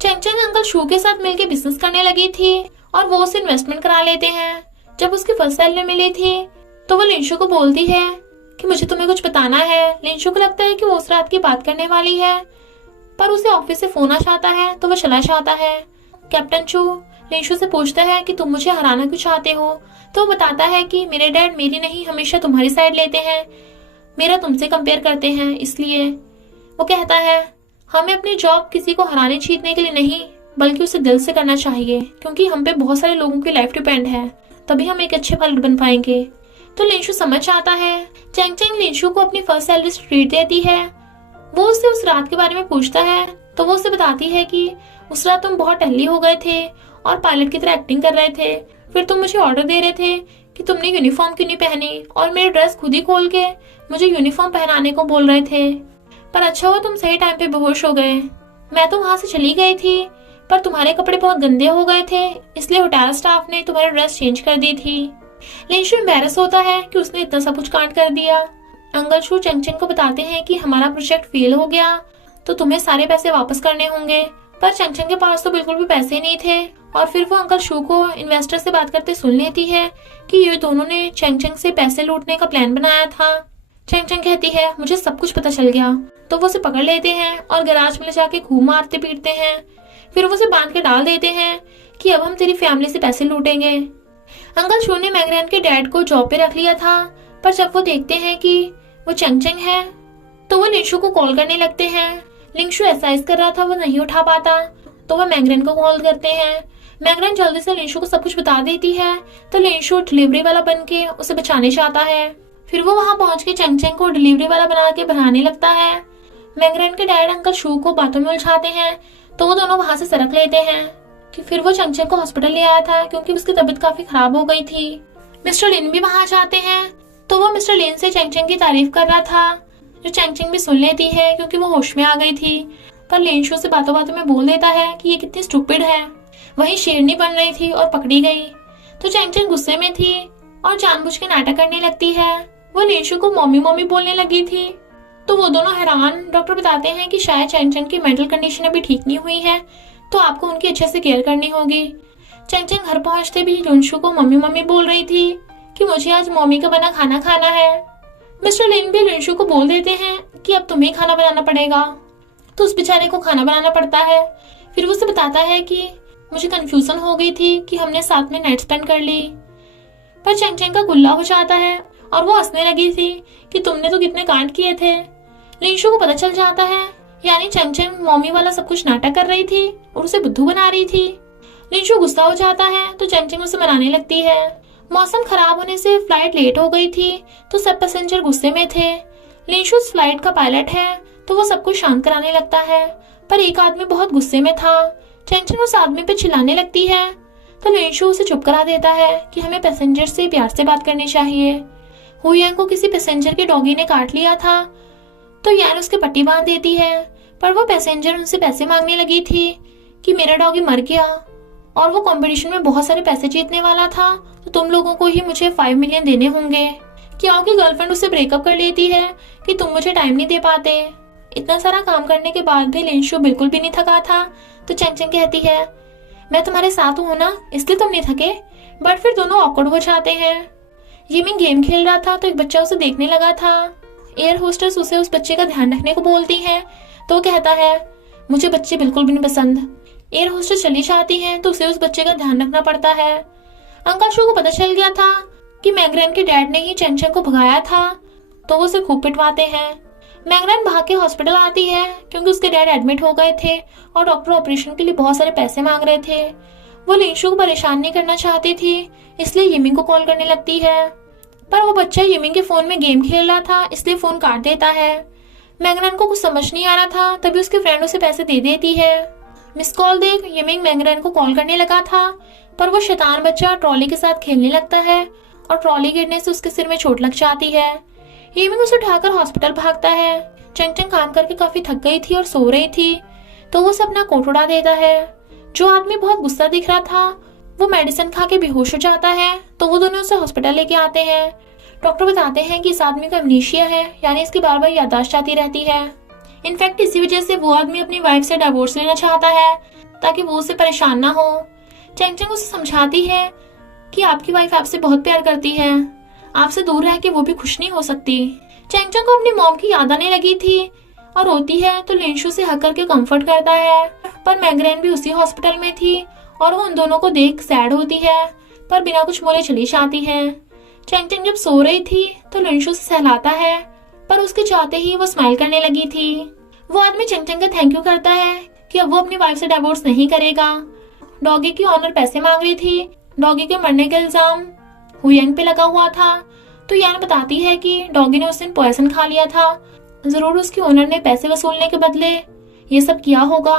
चेंग चेंग अंकल शू के साथ मिलकर बिजनेस करने लगी थी और वो उसे इन्वेस्टमेंट करा लेते हैं। जब उसकी फर्स्ट सैलरी मिली थी तो वो लिंशु को बोलती है कि मुझे तुम्हें कुछ बताना है। लिंशु को लगता है कि वो उस रात की बात करने वाली है, पर उसे ऑफिस से फोन आ जाता है तो वो चला जाता है। कैप्टन चू लिंशु से पूछता है कि तुम मुझे हराना क्यों चाहते हो, तो वो बताता है कि मेरे डैड मेरी नहीं हमेशा तुम्हारी साइड लेते हैं, मेरा तुमसे कंपेयर करते हैं इसलिए। वो कहता है हमें अपनी जॉब किसी को हराने जीतने के लिए नहीं बल्कि उसे दिल से करना चाहिए, क्योंकि हम पे बहुत सारे लोगों की लाइफ डिपेंड है, तभी हम एक अच्छे पायलट बन पाएंगे। तो लिंशु समझ आता है। चेंग चेंग लिंशु को अपनी फर्स्ट सैलरी ट्रीट देती है। वो उससे उस रात के बारे में पूछता है तो वो उसे बताती है कि उस रात तुम बहुत टल्ली हो गए थे और पायलट की तरह एक्टिंग कर रहे थे। फिर तुम मुझे ऑर्डर दे रहे थे कि तुमने यूनिफॉर्म क्यों नहीं पहनी और मेरी ड्रेस खुद ही खोल के मुझे यूनिफॉर्म पहनाने को बोल रहे थे, पर अच्छा हुआ तुम सही टाइम पे बेहोश हो गए। मैं तो वहां से चली गई थी पर तुम्हारे कपड़े बहुत गंदे हो गए थे, इसलिए होटल स्टाफ ने तुम्हारी ड्रेस चेंज कर दी थी। लिंशु एम्बैरस होता है कि उसने इतना सब कुछ कांड कर दिया। अंकल शू चेंग चेंग को बताते हैं कि हमारा प्रोजेक्ट फेल हो गया तो तुम्हें सारे पैसे वापस करने होंगे, पर चेंग चेंग के पास तो बिल्कुल भी पैसे नहीं थे। और फिर वो अंकल शू को इन्वेस्टर से बात करते सुन लेती है कि ये दोनों ने चेंग चेंग से पैसे लूटने का प्लान बनाया था। चेंग चेंग कहती है मुझे सब कुछ पता चल गया, तो वो उसे पकड़ लेते हैं और गैराज में ले जाके खूब मारते पीटते हैं। फिर वो उसे बांध के डाल देते हैं कि अब हम तेरी फैमिली से पैसे लूटेंगे। अंकल शू ने मैंगरेन के डैड को जॉब पे रख लिया था, पर जब वो देखते हैं कि वो चेंग चेंग है तो वो लिंशु को कॉल करने लगते हैं। लिंशु एक्सरसाइज कर रहा था, वो नहीं उठा पाता तो वो मैंगरेन को कॉल करते हैं। मैंगरेन जल्दी से लिंशु को सब कुछ बता देती है तो लिंशु डिलीवरी वाला बन के उसे बचाने चाहता है। फिर वो वहां पहुंच के चेंग चेंग को डिलीवरी वाला बना के बनाने लगता है। मैंगरेन के डैड अंकल शू को बातों में उलझाते हैं तो वो दोनों वहां से सरक लेते हैं कि फिर वो चेंग चेंग को हॉस्पिटल ले आया था क्योंकि उसकी तबीयत काफी खराब हो गई थी। मिस्टर लिन भी वहां जाते हैं तो वो मिस्टर लिन से चेंग चेंग की तारीफ कर रहा था, जो चेंग चेंग भी सुन लेती है क्योंकि वो होश में आ गई थी। पर लिंशु से बातों बातों में बोल देता है कि ये कितनी स्टूपिड है, वही शेरनी बन रही थी और पकड़ी गई। तो चेंग चेंग गुस्से में थी और जानबूझ के नाटक करने लगती है। वो लिंशु को मम्मी मम्मी बोलने लगी थी तो वो दोनों हैरान। डॉक्टर बताते हैं कि शायद चेंग चेंग की मेंटल कंडीशन अभी ठीक नहीं हुई है, तो आपको उनकी अच्छे से केयर करनी होगी। चेंग चेंग घर पहुंचते भी लिंशु को मम्मी मम्मी बोल रही थी कि मुझे आज मम्मी का बना खाना खाना है। मिस्टर लिन भी लिंशु को बोल देते हैं कि अब तुम्हें खाना बनाना पड़ेगा, तो उस बेचारे को खाना बनाना पड़ता है। फिर वो उसे बताता है कि मुझे कंफ्यूजन हो गई थी कि हमने साथ में नाइट स्पेंड कर ली, पर चेंग चेंग का गुल्ला हो जाता है और वो हंसने लगी थी कि तुमने तो कितने कांड किए थे। लिंशु को पता चल जाता है यानी चेंग चेंग मम्मी वाला सब कुछ नाटक कर रही थी और उसे बुद्धू बना रही थी। लिंशु गुस्सा हो जाता है तो चेंग चेंग उसे मनाने लगती है। मौसम खराब होने से फ्लाइट लेट हो गई थी तो सब पैसेंजर गुस्से में थे। लिंशु उस फ्लाइट का पायलट है तो वो सब कुछ शांत कराने लगता है, पर एक आदमी बहुत गुस्से में था। चेंग चेंग उस आदमी पे चिल्लाने लगती है तो लिंशु उसे चुप करा देता है कि हमें पैसेंजर से प्यार से बात करनी चाहिए। हुयांग को किसी पैसेंजर के डॉगी ने काट लिया था तो यान उसके पट्टी बांध देती है, पर वो पैसेंजर उनसे पैसे मांगने लगी थी कि मेरा डॉगी मर गया और वो कंपटीशन में बहुत सारे पैसे जीतने वाला था, तो तुम लोगों को ही मुझे 5 मिलियन देने होंगे। क्या की गर्लफ्रेंड उससे ब्रेकअप कर लेती है कि तुम मुझे टाइम नहीं दे पाते। इतना सारा काम करने के बाद भी लिंशु बिल्कुल भी नहीं थका था। तो चेंग चेंग कहती है मैं तुम्हारे साथ हूँ ना, इसलिए तुम नहीं थके। बट फिर दोनों ऑकवर्ड हो जाते हैं। यिमिंग गेम खेल रहा था तो एक बच्चा उसे देखने लगा था। एयर होस्टेस उसे उस बच्चे का ध्यान रखने को बोलती है तो वो कहता है मुझे बच्चे बिल्कुल भी नहीं पसंद। एयर होस्टेस चली जाती है तो उसे उस बच्चे का ध्यान रखना पड़ता है। अंकल शो को पता चल गया था कि मैंगरेन के डैड ने ही चेंग चेंग को भगाया था, तो वो उसे खूब पिटवाते हैं। मैंगरेन भाग के हॉस्पिटल आती है क्योंकि उसके डैड एडमिट हो गए थे और डॉक्टर ऑपरेशन के लिए बहुत सारे पैसे मांग रहे थे। वो लिंशु को परेशान नहीं करना चाहती थी, इसलिए यिमिंग को कॉल करने लगती है। पर वो बच्चा यिमिंग के फोन में गेम खेल रहा था, इसलिए फोन काट देता है। मैंगरेन को कुछ समझ नहीं आ रहा था, तभी उसकी फ्रेंड उसे पैसे दे देती है। मिस कॉल देख यिमिंग मैंगरेन को कॉल करने लगा था, पर वो शैतान बच्चा ट्रॉली के साथ खेलने लगता है और ट्रॉली गिरने से उसके सिर में चोट लग जाती है। यिमिंग उसे उठाकर हॉस्पिटल भागता है। चेंग चेंग काम करके काफी थक गई थी और सो रही थी, तो वो उसे अपना कोट उड़ा देता है। जो आदमी बहुत गुस्सा दिख रहा था वो मेडिसिन खा के बेहोश हो जाता है, तो वो दोनों उसे हॉस्पिटल लेके आते हैं। डॉक्टर बताते हैं कि इस आदमी का अमनीशिया है, यानी इसकी बार बार याददाश्त आती रहती है। इनफैक्ट इसी वजह से वो आदमी अपनी वाइफ से डिवोर्स लेना चाहता है ताकि वो उसे परेशान ना हो। चेंग चेंग उसे समझाती है कि आपकी वाइफ आपसे बहुत प्यार करती है, आपसे दूर रह के वो भी खुश नहीं हो सकती। चेंग चेंग को अपनी मॉम की याद आने लगी थी और रोती है तो लिंशु से हक करके कंफर्ट करता है। पर मैंगरेन भी उसी हॉस्पिटल में थी और वो उन दोनों को देख सैड होती है, पर बिना कुछ बोले चली जाती है। चेंग चेंग जब सो रही थी तो लिंशु से सहलाता है, पर उसके चाहते ही वो स्माइल करने लगी थी। वो आदमी चेंग चेंग का थैंक यू करता है कि अब वो अपनी वाइफ से डिवोर्स नहीं करेगा। डॉगी की ऑनर पैसे मांग रही थी। डॉगी के मरने का इल्जाम हुयंग पे लगा हुआ था, तो यान बताती है कि डॉगी ने उस दिन पॉइजन खा लिया था। जरूर उसकी ओनर ने पैसे वसूलने के बदले ये सब किया होगा।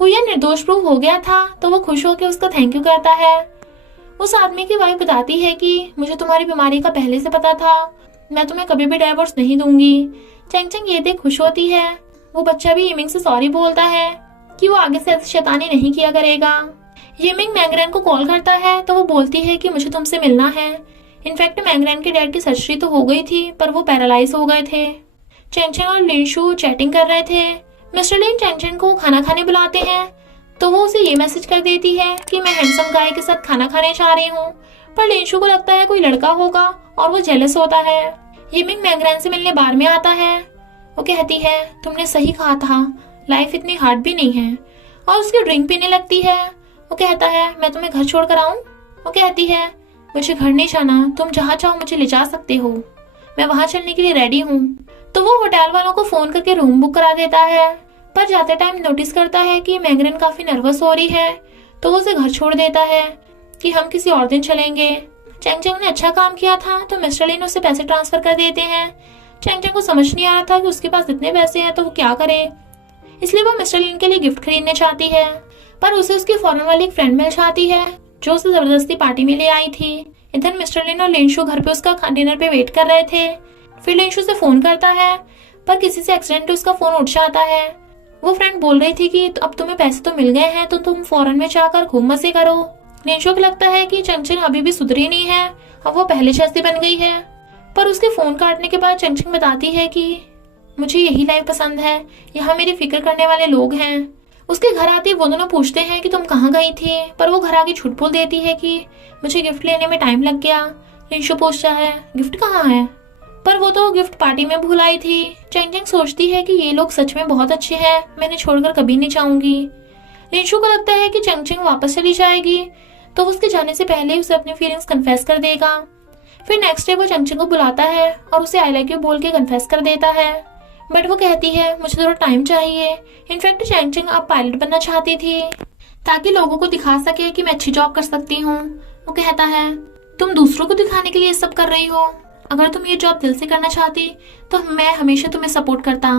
हुयंग निर्दोष प्रूव हो गया था, तो वो खुश होकर उसका थैंक यू करता है। उस आदमी की वाइफ बताती है कि मुझे तुम्हारी बीमारी का पहले से पता था, मैं तुम्हें कभी भी डिवोर्स नहीं दूंगी। चेंग चेंग ये देख खुश होती है। वो बच्चा भी यिमिंग से सॉरी बोलता है कि वो आगे से ऐसी शैतानी नहीं किया करेगा। यिमिंग मैंगरेन को कॉल करता है तो वो बोलती है कि मुझे तुमसे मिलना है। इनफैक्ट मैंगरेन के डैड की सर्जरी तो हो गई थी, पर वो पैरालाइज हो गए थे। चेंग चेंग और लिंशु चैटिंग कर रहे थे। मिस्टर लिन चेंग चेंग को खाना खाने बुलाते हैं, तो वो उसे ये मैसेज कर देती है कि मैं हैंडसम गाय के साथ खाना खाने जा रही हूँ। पर लिंशु को लगता है कोई लड़का होगा और वो जेलस होता है। यिमिंग मैंगरेन से मिलने बार में आता है। वो कहती है तुमने सही कहा था, लाइफ इतनी हार्ड भी नहीं है, और उसकी ड्रिंक पीने लगती है। वो कहता है मैं तुम्हें घर छोड़ कर आऊं। वो कहती है मुझे घर नहीं जाना, तुम जहाँ चाहो मुझे ले जा सकते हो, मैं वहां चलने के लिए रेडी हूँ। तो वो होटल वालों को फोन करके रूम बुक करा देता है, पर जाते टाइम नोटिस करता है कि मैंगरेन काफी नर्वस हो रही है, तो वो उसे घर छोड़ देता है कि हम किसी और दिन चलेंगे। चेंग चेंग ने अच्छा काम किया था तो मिस्टर लिन उसे पैसे ट्रांसफर कर देते हैं। चेंग चेंग को समझ नहीं आ रहा था कि उसके पास इतने पैसे हैं तो वो क्या करे, इसलिए वो मिस्टर लिन के लिए गिफ्ट खरीदने चाहती है, पर उसे उसकी फॉरेन वाली एक फ्रेंड मिल जाती है जो उसे जबरदस्ती पार्टी में ले आई थी। इधर मिस्टर लिन और लिंशु घर पे उसका डिनर पे वेट कर रहे थे। फिर लिंशु से फोन करता है, पर किसी से एक्सीडेंट उसका फोन उठ जाता है। वो फ्रेंड बोल रही थी कि अब तुम्हें पैसे तो मिल गए हैं तो तुम फॉरेन में जाकर खूब मजे करो। लिंशु को लगता है कि चेंग चेंग अभी भी सुधरी नहीं है, अब वो पहले जैसी बन गई है। पर उसके फोन काटने के बाद चेंग चेंग बताती है कि मुझे यही लाइफ पसंद है, यहाँ मेरी फिक्र करने वाले लोग हैं। उसके घर आते वो दोनों पूछते हैं कि तुम कहाँ गई थी, पर वो घर आके झूठ बोल देती है कि मुझे गिफ्ट लेने में टाइम लग गया। लिंशु पूछता है गिफ्ट कहाँ है, पर वो तो गिफ्ट पार्टी में भूल आई थी। चेंग चेंग सोचती है कि ये लोग सच में बहुत अच्छे हैं, मैंने छोड़कर कभी नहीं जाऊंगी। लिंशु को लगता है कि चेंग चेंग वापस चली जाएगी, तो उसके जाने से पहले उसे अपनी फीलिंग्स कन्फेस कर देगा। फिर नेक्स्ट डे वो चेंग चेंग को बुलाता है और उसे आई लाइक यू बोल के कन्फेस कर देता है, बट वो कहती है मुझे थोड़ा टाइम चाहिए। इनफैक्ट चेंग चेंग अब पायलट बनना चाहती थी ताकि लोगों को दिखा सके कि मैं अच्छी जॉब कर सकती हूँ। वो कहता है तुम दूसरों को दिखाने के लिए ये सब कर रही हो, अगर तुम ये जॉब दिल से करना चाहती तो मैं हमेशा तुम्हें सपोर्ट करता।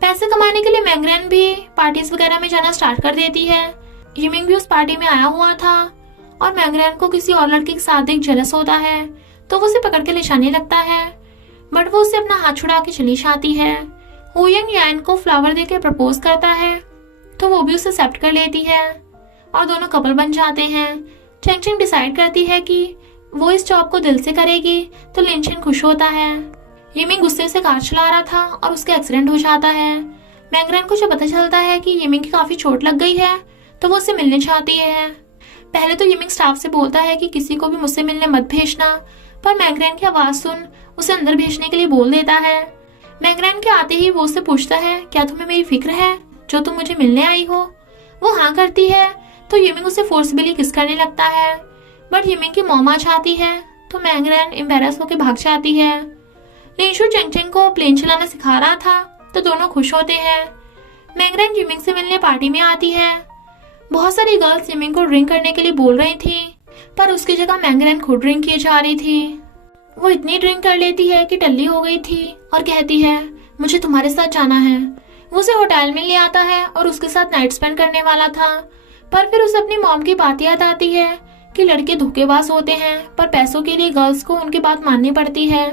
पैसे कमाने के लिए मैंगरेन भी पार्टीज वगैरह में जाना स्टार्ट कर देती है। यिमिंग भी उस पार्टी में आया हुआ था और मैंगरेन को किसी और लड़के के साथ देख जेलस होता है, तो वो उसे पकड़ के ले जाने लगता है, बट वो उसे अपना हाथ छुड़ा के चली जाती है। हुयंग यान को फ्लावर देके प्रपोज करता है, तो वो भी उसे एक्सेप्ट कर लेती है और दोनों कपल बन जाते हैं। चेंग चेंग डिसाइड करती है कि वो इस जॉब को दिल से करेगी, तो लिंशन खुश होता है। यिमिंग गुस्से से कार चला रहा था और उसका एक्सीडेंट हो जाता है। मैंगरेन को जब पता चलता है कि यिमिंग की काफी चोट लग गई है, तो वो उससे मिलने चाहती है। पहले तो यमिंग स्टाफ से बोलता है कि किसी को भी मुझसे मिलने मत भेजना, पर मैंगरेन की आवाज सुन उसे अंदर भेजने के लिए बोल देता है। मैंगरेन के आते ही वो उससे पूछता है, क्या तुम्हें मेरी फिक्र है जो तुम मुझे मिलने आई हो? वो हाँ करती है तो यमिंग उसे फोर्सबली किस करने लगता है, बट यमिंग की मॉम आ जाती है तो मैंगरेन एम्बैरस होकर भाग जाती है। लिंशु चेंग को प्लेन चलाना सिखा रहा था तो दोनों खुश होते हैं। मैंगरेन यमिंग से मिलने पार्टी में आती है। बहुत सारी गर्ल्स यमिंग को ड्रिंक करने के लिए बोल रही थी, पर उसकी जगह मैंगरेन खुद ड्रिंक किए जा रही थी। वो इतनी ड्रिंक कर लेती है कि टल्ली हो गई थी और कहती है, मुझे तुम्हारे साथ जाना है। वो उसे होटल में ले आता है और उसके साथ नाइट स्पेंड करने वाला था, पर फिर उसे अपनी मॉम की बात याद आती है कि लड़के धोखेबाज होते हैं, पर पैसों के लिए गर्ल्स को उनकी बात माननी पड़ती है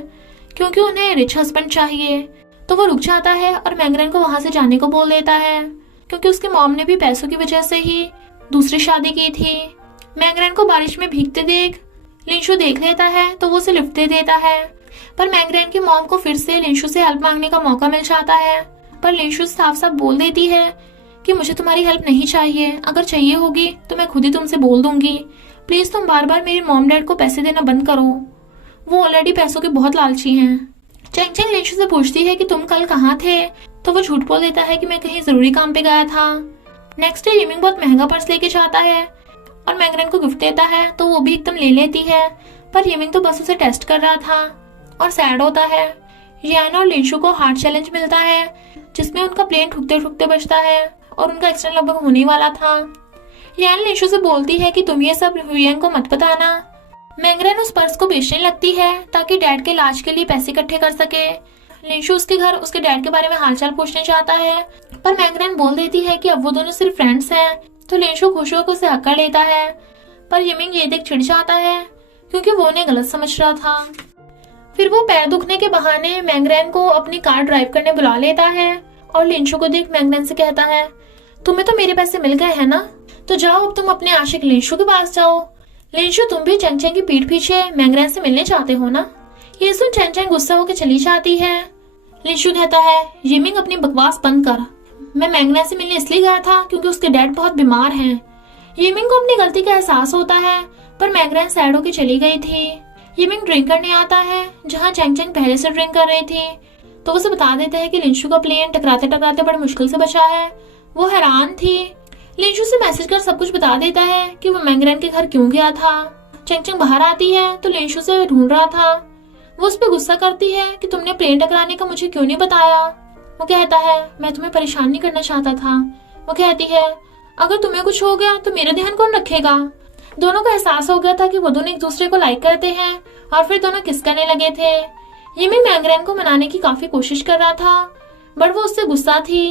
क्योंकि उन्हें रिच हस्बैंड चाहिए। तो वो रुक जाता है और मैंगरेन को वहां से जाने को बोल देता है क्योंकि उसकी मॉम ने भी पैसों की वजह से ही दूसरी शादी की थी। मैंगरेन को बारिश में भीगते देख लिंशु देख लेता है तो वो उसे लिफ्ट दे देता है, पर मैंगरेन की मॉम को फिर से लिंशु से हेल्प मांगने का मौका मिल जाता है, पर लिंशु साफ साफ बोल देती है कि मुझे तुम्हारी हेल्प नहीं चाहिए, अगर चाहिए होगी तो मैं खुद ही तुमसे बोल दूंगी। प्लीज तुम बार बार मेरे मॉम डैड को पैसे देना बंद करो, वो ऑलरेडी पैसों के बहुत लालची हैं। चेंग लिंशु से पूछती है कि तुम कल कहाँ थे, तो वो झूठ बोल देता है कि मैं कहीं जरूरी काम पे गया था। नेक्स्ट डे यमिंग बहुत महंगा पर्स लेके जाता है और मैंगरेन को गिफ्ट देता है तो वो भी एकदम ले लेती है, पर यमिंग तो बस उसे टेस्ट कर रहा था और सैड होता है। यान और लिंशु को हार्ड चैलेंज मिलता है जिसमें उनका प्लेन ठुकते ठुकते बचता है और उनका एक्सीडेंट लगभग होने वाला था। यान लिंशु से बोलती है कि तुम ये सब हुयंग को मत बताना। मैंगरेन उस पर्स को बेचने लगती है ताकि डैड के इलाज के लिए पैसे इकट्ठे कर सके। लिंशु उसके घर उसके डैड के बारे में हालचाल पूछने चाहता है, पर मैंगरेन बोल देती है कि अब वो दोनों सिर्फ फ्रेंड्स हैं, तो लिंशु खुश होकर उसे हक कर लेता है, पर यमिंग ये देख चिढ़ जाता है क्योंकि वो उन्हें गलत समझ रहा था। फिर वो पैर दुखने के बहाने मैंगरेन को अपनी कार ड्राइव करने बुला लेता है और लिंशु को देख मैंगरेन से कहता है, तुम्हें तो मेरे पैसे मिल गए हैं ना, तो जाओ अब तुम अपने आशिक लिंशु के पास जाओ। लिंशु तुम भी चेंग की पीठ पीछे मैंगरेन से मिलने चाहते हो ना? ये सुन चेंग गुस्सा होकर चली जाती है। लिंशु कहता है, यमिंग अपनी बकवास बंद कर, मैं मैंगरेन से मिलने इसलिए गया था क्योंकि उसके डैड बहुत बीमार हैं। यमिंग को अपनी गलती का एहसास होता है, पर मैंगरेन सैड होकर चली गई थी। यमिंग ड्रिंक करने आता है जहाँ चेंग पहले से ड्रिंक कर रही थी, तो उसे बता देता है कि लिंशु का प्लेन टकराते टकराते बड़ी मुश्किल से बचा है। वो हैरान थी। लिंशु से मैसेज कर सब कुछ बता देता है कि वो मैंगरेन के घर क्यों गया था। चेंग बाहर आती है तो लिंशु से ढूंढ रहा था। वो उस पर गुस्सा करती है कि तुमने प्लेन टकराने का मुझे क्यों नहीं बताया। वो कहता है, मैं तुम्हें परेशान नहीं करना चाहता था। वो कहती है, अगर तुम्हें कुछ हो गया तो मेरा ध्यान कौन रखेगा। दोनों को एहसास हो गया था कि वो दोनों एक दूसरे को लाइक करते हैं और फिर दोनों किस करने लगे थे। यमिंग मैंगरेन को मनाने की काफी कोशिश कर रहा था, बट वो उससे गुस्सा थी।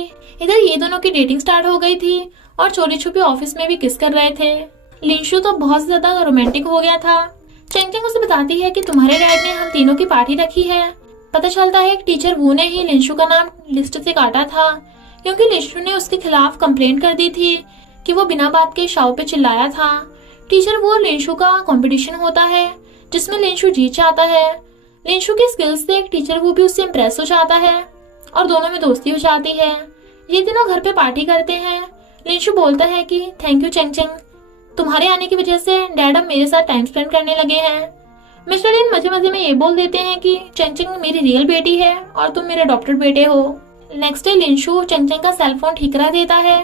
इधर ये दोनों की डेटिंग स्टार्ट हो गई थी और चोरी छुपे ऑफिस में भी किस कर रहे थे। लिंशु तो बहुत ज्यादा रोमांटिक हो गया था। चेंग उसे बताती है कि तुम्हारे डैड ने हम तीनों की पार्टी रखी है। पता चलता है कि टीचर वू ने ही लिंशु का नाम लिस्ट से काटा था क्योंकि लिंशु ने उसके खिलाफ कंप्लेंट कर दी थी कि वो बिना बात के शाओ पे चिल्लाया था। टीचर वो लिंशु का कंपटीशन होता है जिसमें लिंशु जीत जाता है। लिंशु की स्किल्स देख टीचर वो भी उससे इम्प्रेस हो जाता है और दोनों में दोस्ती हो जाती है। ये दिनों घर पे पार्टी करते हैं। लिंशु बोलता है कि थैंक यू चेंग, तुम्हारे आने की वजह से डैड अब मेरे साथ टाइम स्पेंड करने लगे हैं। मिस्टर लिन मजे मजे में ये बोल देते हैं कि चेंग मेरी रियल बेटी है और तुम मेरे अडॉप्टेड बेटे हो। नेक्स्ट डे लिंशु चेंग का सेल फोन ठीक करा देता है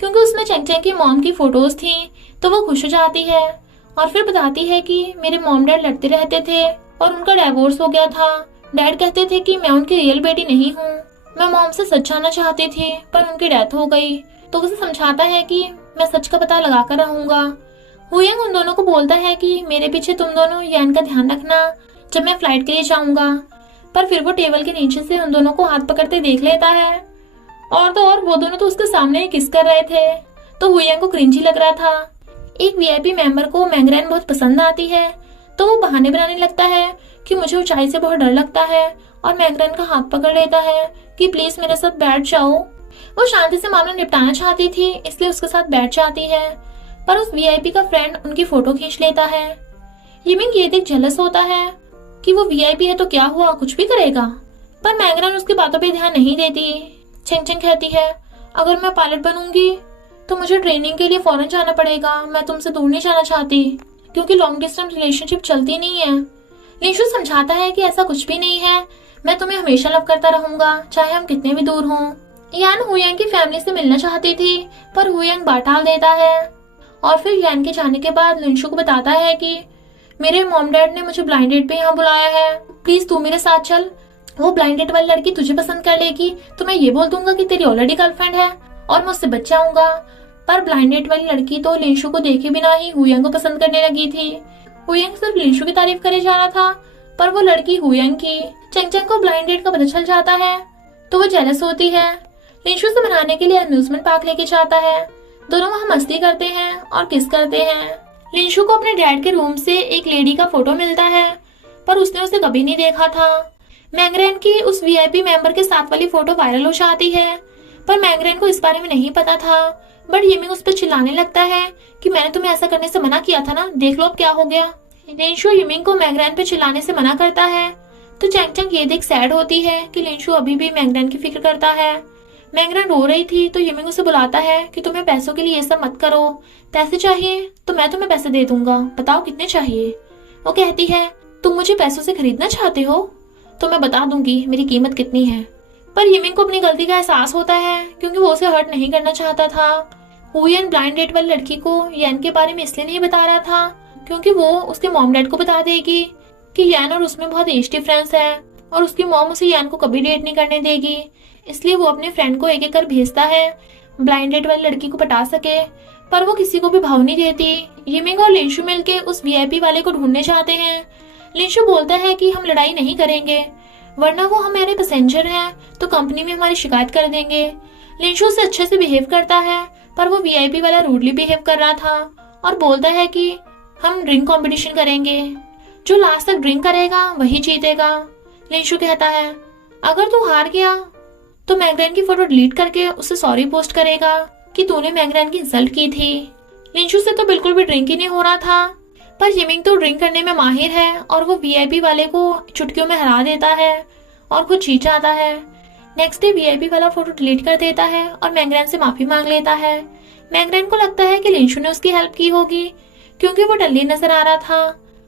क्योंकि उसमें चेंग की मॉम की फोटोज थी, तो वो खुश हो जाती है और फिर बताती है कि मेरे मॉम डैड लड़ते रहते थे और उनका डिवोर्स हो गया था। डैड कहते थे कि मैं उनकी रियल बेटी नहीं हूँ, मैं मॉम से सच जानना चाहती थी पर उनकी डेथ हो गई। तो उसे समझाता है कि मैं सच का पता लगा कर रहूंगा। हुयंग उन दोनों को बोलता है कि मेरे पीछे तुम दोनों यान का ध्यान रखना जब मैं फ्लाइट के लिए जाऊंगा, पर फिर वो टेबल के नीचे से उन दोनों को हाथ पकड़ते देख लेता है और तो और वो दोनों तो उसके सामने ही किस कर रहे थे, तो हुयंग को क्रिंजी लग रहा था। एक वीआईपी मेंबर को मैंगरेन बहुत पसंद आती है, तो वो बहाने बनाने लगता है कि मुझे ऊंचाई से बहुत डर लगता है और मैंगरेन का हाथ पकड़ लेता है कि प्लीज मेरे साथ बैठ जाओ। वो शांति से मामला निपटाना चाहती थी इसलिए उसके साथ बैठ जाती है, पर उस वीआईपी का फ्रेंड उनकी फोटो खींच लेता है। यमिंग ये देख जेलस होता है कि वो वीआईपी है तो क्या हुआ, कुछ भी करेगा, पर मैंगरेन उसकी बातों पे ध्यान नहीं देती। चेंग कहती है, अगर मैं पायलट बनूंगी तो मुझे ट्रेनिंग के लिए फौरन जाना पड़ेगा। मैं तुमसे दूर नहीं जाना चाहती क्योंकि लॉन्ग डिस्टेंस रिलेशनशिप चलती नहीं है। लिंशु समझाता है कि ऐसा कुछ भी नहीं है, मैं तुम्हें हमेशा लव करता रहूंगा चाहे हम कितने भी दूर हों। यान हुयंग की फैमिली से मिलना चाहती थी पर हुयंग बाटाल देता है और फिर यान के जाने के बाद लिंशु को बताता है कि मेरे मॉम डैड ने मुझे ब्लाइंड डेट पे यहाँ बुलाया है, प्लीज तू मेरे साथ चल। वो ब्लाइंड डेट वाली लड़की तुझे पसंद कर लेगी तो मैं ये बोल दूंगा कि तेरी ऑलरेडी गर्लफ्रेंड है और मैं उससे बच जाऊंगा। पर ब्लाइंड डेट वाली लड़की तो लिंशु को देखे बिना ही हुयंग को पसंद करने लगी थी। हुयंग सिर्फ लिंशु की तारीफ करे जा रहा था पर वो लड़की हुयंग की। चेंगचेंग को ब्लाइंड डेट का पता चल जाता है तो वो जेलस होती है। लिंशु से मनाने के लिए अम्यूजमेंट पार्क लेके जाता है। दोनों वहाँ मस्ती करते हैं और किस करते हैं। लिंशु को अपने डैड के रूम से एक लेडी का फोटो मिलता है पर उसने उसे कभी नहीं देखा था। मैंगरेन की उस वीआईपी मेंबर के साथ वाली फोटो वायरल हो जाती है पर मैंगरेन को इस बारे में नहीं पता था। बट येमिंग उस पर चिल्लाने लगता है कि मैंने तुम्हें ऐसा करने से मना किया था ना, देख लो अब क्या हो गया। लिंशु येमिंग को मैंगरेन पे चिल्लाने से मना करता है तो चेंगचेंग ये देख सैड होती है कि लिंशु अभी भी मैंगरेन की फिक्र करता है। मैंगरेन रो रही थी तो येमिंग उसे बुलाता है कि तुम्हें पैसों के लिए ये सब मत करो, पैसे चाहिए तो मैं तुम्हें पैसे दे दूंगा, बताओ कितने चाहिए। वो कहती है तुम मुझे पैसों से खरीदना चाहते हो तो मैं बता दूंगी मेरी कीमत कितनी है। पर येमिंग को अपनी गलती का एहसास होता है क्योंकि वो उसे हर्ट नहीं करना चाहता था। हुयन ब्लाइंड डेट वाली लड़की को यान के बारे में इसलिए नहीं बता रहा था क्योंकि वो उसके मॉम डैड को बता देगी कि यान और उसमें बहुत एज डिफरेंस है और उसकी मॉम उसे यान को कभी डेट नहीं करने देगी। इसलिए वो अपने फ्रेंड को एक एक कर भेजता है ब्लाइंड डेट वाली लड़की को पटा सके, पर वो किसी को भी भाव नहीं देती। येमिंग और लिंशु मिलके उस वीआईपी वाले को ढूंढने जाते हैं। लिंशु बोलता है कि हम लड़ाई नहीं करेंगे वरना वो हमारे पैसेंजर हैं तो कंपनी में हमारी शिकायत कर देंगे। लिंशु से अच्छे से बिहेव करता है पर वो वीआईपी वाला रूडली बिहेव कर रहा था और बोलता है कि हम ड्रिंक कंपटीशन करेंगे, जो लास्ट तक ड्रिंक करेगा वही जीतेगा। लिंशु कहता है अगर तू हार गया तो मैंगरेन की फोटो डिलीट करके उसे सॉरी पोस्ट करेगा कि तूने मैंगरेन की इंसल्ट की थी। लिंशु से तो बिल्कुल भी ड्रिंक ही नहीं हो रहा था पर येमिंग तो ड्रिंक करने में माहिर है और वो वीआईपी वाले को चुटकियों में हरा देता है और खुद जीत जाता है। नेक्स्ट डे वीआईपी वाला फोटो डिलीट कर देता है और मैंगरेन से माफी मांग लेता है। मैंगरेन को लगता है कि लिंशु ने उसकी हेल्प की होगी क्योंकि वो डल्ली नजर आ रहा था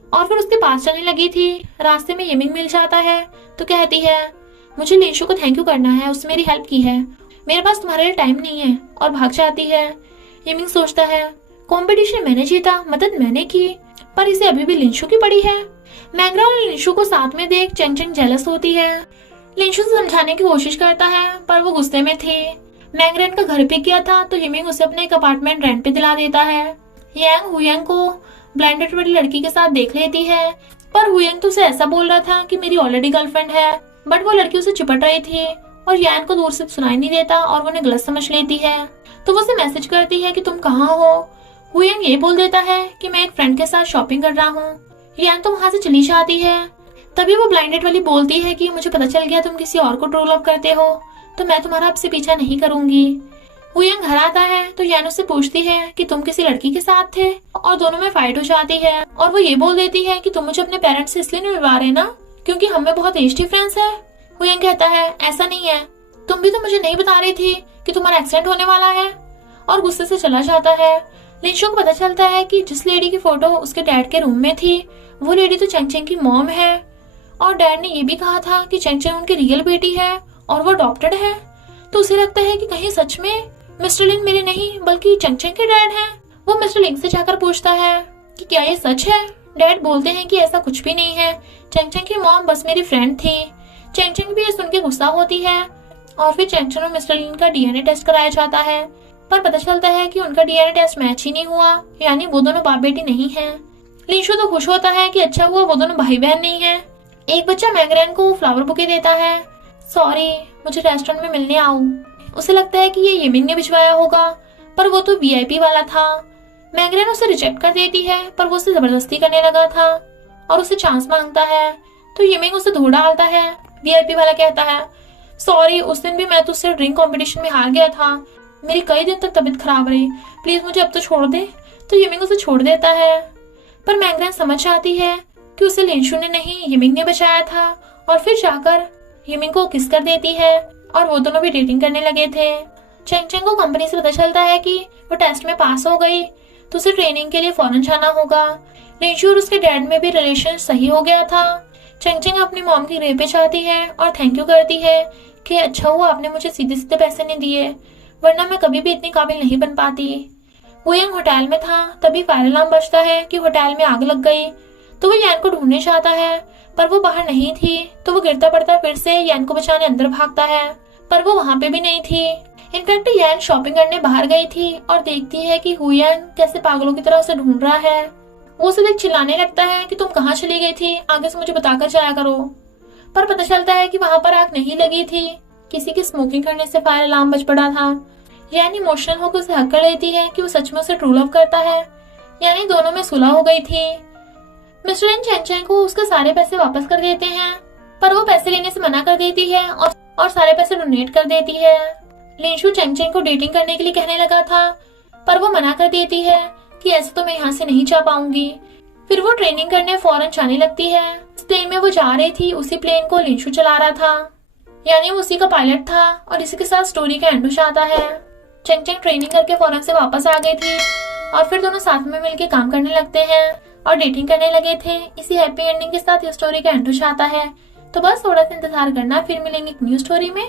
और फिर उसके पास चलने लगी थी। रास्ते में येमिंग मिल जाता है तो कहती है मुझे लिंशु को थैंक यू करना है, उसने मेरी हेल्प की है, मेरे पास तुम्हारे लिए टाइम नहीं है, और भाग जाती है। येमिंग सोचता है कंपटीशन मैंने जीता, मदद मैंने की, पर इसे अभी भी लिंशु की पड़ी है। मैंगरेन और लिंशु को साथ में देख चेंगचेंग जेलस होती है। लिंशु से समझाने की कोशिश करता है पर वो गुस्से में थी। मैंगरेन का घर पिक गया था तो येमिंग उसे अपना एक अपार्टमेंट रेंट पे दिला देता है। यांग हुयंग को ब्लाइंडेड वाली लड़की के साथ देख लेती है पर हुयंग तो उसे ऐसा बोल रहा था कि मेरी ऑलरेडी गर्लफ्रेंड है, बट वो लड़की उसे चिपट रही थी और यान को दूर से सुनाई नहीं देता और वो उन्हें गलत समझ लेती है तो वो उसे मैसेज करती है कि तुम कहाँ हो। हुयंग ये बोल देता है कि मैं एक फ्रेंड के साथ शॉपिंग कर रहा हूँ। यान तो वहाँ से चली जाती है। तभी वो ब्लाइंडेड वाली बोलती है कि मुझे पता चल गया तुम किसी और को ट्रोल अप करते हो तो मैं तुम्हारा अब से पीछा नहीं करूंगी। हुयंग घर आता है तो यान उससे पूछती है कि तुम किसी लड़की के साथ थे और दोनों में फाइट हो जाती है और वो ये बोल देती है कि तुम मुझे अपने पेरेंट्स से इसलिए नहीं मिलवा रहे ना क्योंकि हमें बहुत एज डिफरेंस है। हुयंग कहता है ऐसा नहीं है, तुम भी तो मुझे नहीं बता रही थी कि तुम्हारा एक्सीडेंट होने वाला है, और गुस्से से चला जाता है। लिंशु को पता चलता है कि जिस लेडी की फोटो उसके डैड के रूम में थी वो लेडी तो चेंगचेंग की मॉम है और डैड ने ये भी कहा था कि चेंगचेंग उनकी रियल बेटी है और वो डॉक्टर है। तो उसे लगता है कि कहीं सच में मिस्टर लिन मेरे नहीं बल्कि चेंगचेंग के डैड हैं। वो मिस्टर लिंग से जाकर पूछता है कि क्या ये सच है। डैड बोलते हैं कि ऐसा कुछ भी नहीं है, चेंगचेंग की मॉम बस मेरी फ्रेंड थी। चेंगचेंग भी ये सुन के गुस्सा होती है और फिर चेंगचेंग और मिस्टर लिन का डीएनए टेस्ट कराया जाता है पर पता चलता है कि उनका डीएनए टेस्ट मैच ही नहीं हुआ, यानी वो दोनों बाप बेटी नहीं है। लिंशु तो खुश होता है कि अच्छा हुआ वो दोनों भाई बहन नहीं है। एक बच्चा मैंगरेन को फ्लावर बुके देता है, सॉरी मुझे रेस्टोरेंट में मिलने आओ। उसे लगता है कि ये येमिंग ने भिजवाया होगा पर वो तो वीआईपी वाला था। मैंगरेन उसे रिजेक्ट कर देती है पर वो उसे जबरदस्ती करने लगा था और उसे चांस मांगता है तो येमिंग उसे धो डालता है। वीआईपी वाला कहता है सॉरी उस दिन भी मैं तुझसे ड्रिंक कंपटीशन में हार गया था, मेरी कई दिन तक तबीयत खराब रही, प्लीज मुझे अब तो छोड़ दे। तो येमिंग उसे छोड़ देता है पर मैंगरेन समझ जाती है कि उसे लिंशु ने नहीं येमिंग ने बचाया था और फिर जाकर येमिंग को किस कर देती है और वो दोनों भी डेटिंग करने लगे थे। चेंग चेंग को कंपनी से पता चलता है कि वो टेस्ट में पास हो गई तो उसे ट्रेनिंग के लिए फौरन जाना होगा। लिंशु और उसके डैड में भी रिलेशन सही हो गया था। चेंग चेंग अपनी मॉम की ग्रेव पे जाती है और थैंक यू करती है कि अच्छा हुआ आपने मुझे सीधे सीधे पैसे नहीं दिए, वरना मैं कभी भी इतनी काबिल नहीं बन पाती। वो यंग होटल में था, तभी फायर अलार्म बजता है कि होटल में आग लग गई। तो वो यान को ढूंढने चाहता है पर वो बाहर नहीं थी, तो वो गिरता पड़ता फिर से यान को बचाने अंदर भागता है पर वो वहां पे भी नहीं थी। इनफैक्ट यान शॉपिंग करने बाहर गई थी और देखती है कि हुयान कैसे पागलों की तरह उसे ढूंढ रहा है। वो उसे देख चिल्लाने लगता है कि तुम कहाँ चली गई थी, आगे से मुझे बताकर जाया करो। पर पता चलता है कि वहां पर आग नहीं लगी थी, किसी की स्मोकिंग करने से फायर अलार्म बज पड़ा था। यानी इमोशनल होकर उसे हक कर लेती है कि वो सच में उसे ट्रू लव करता है, यानी दोनों में सुलह हो गई थी। मिस्टर एन चेंग चेंग को उसके सारे पैसे वापस कर देते हैं पर वो पैसे लेने से मना कर देती है और सारे पैसे डोनेट कर देती है। लिंशु चेंग चेंग को डेटिंग करने के लिए कहने लगा था पर वो मना कर देती है कि ऐसे तो मैं यहाँ से नहीं जा पाऊंगी। फिर वो ट्रेनिंग करने फौरन जाने लगती है। इस प्लेन में वो जा रही थी, उसी प्लेन को लिंशु चला रहा था, यानी वो उसी का पायलट था और इसी के साथ स्टोरी का एंड हो जाता है। चेंग चेंग ट्रेनिंग करके फौरन से वापस आ गई थी और फिर दोनों साथ में मिलकर काम करने लगते हैं और डेटिंग करने लगे थे। इसी हैप्पी एंडिंग के साथ ये स्टोरी का एंड हो जाता है। तो बस थोड़ा सा इंतजार करना, फिर मिलेंगे एक न्यू स्टोरी में।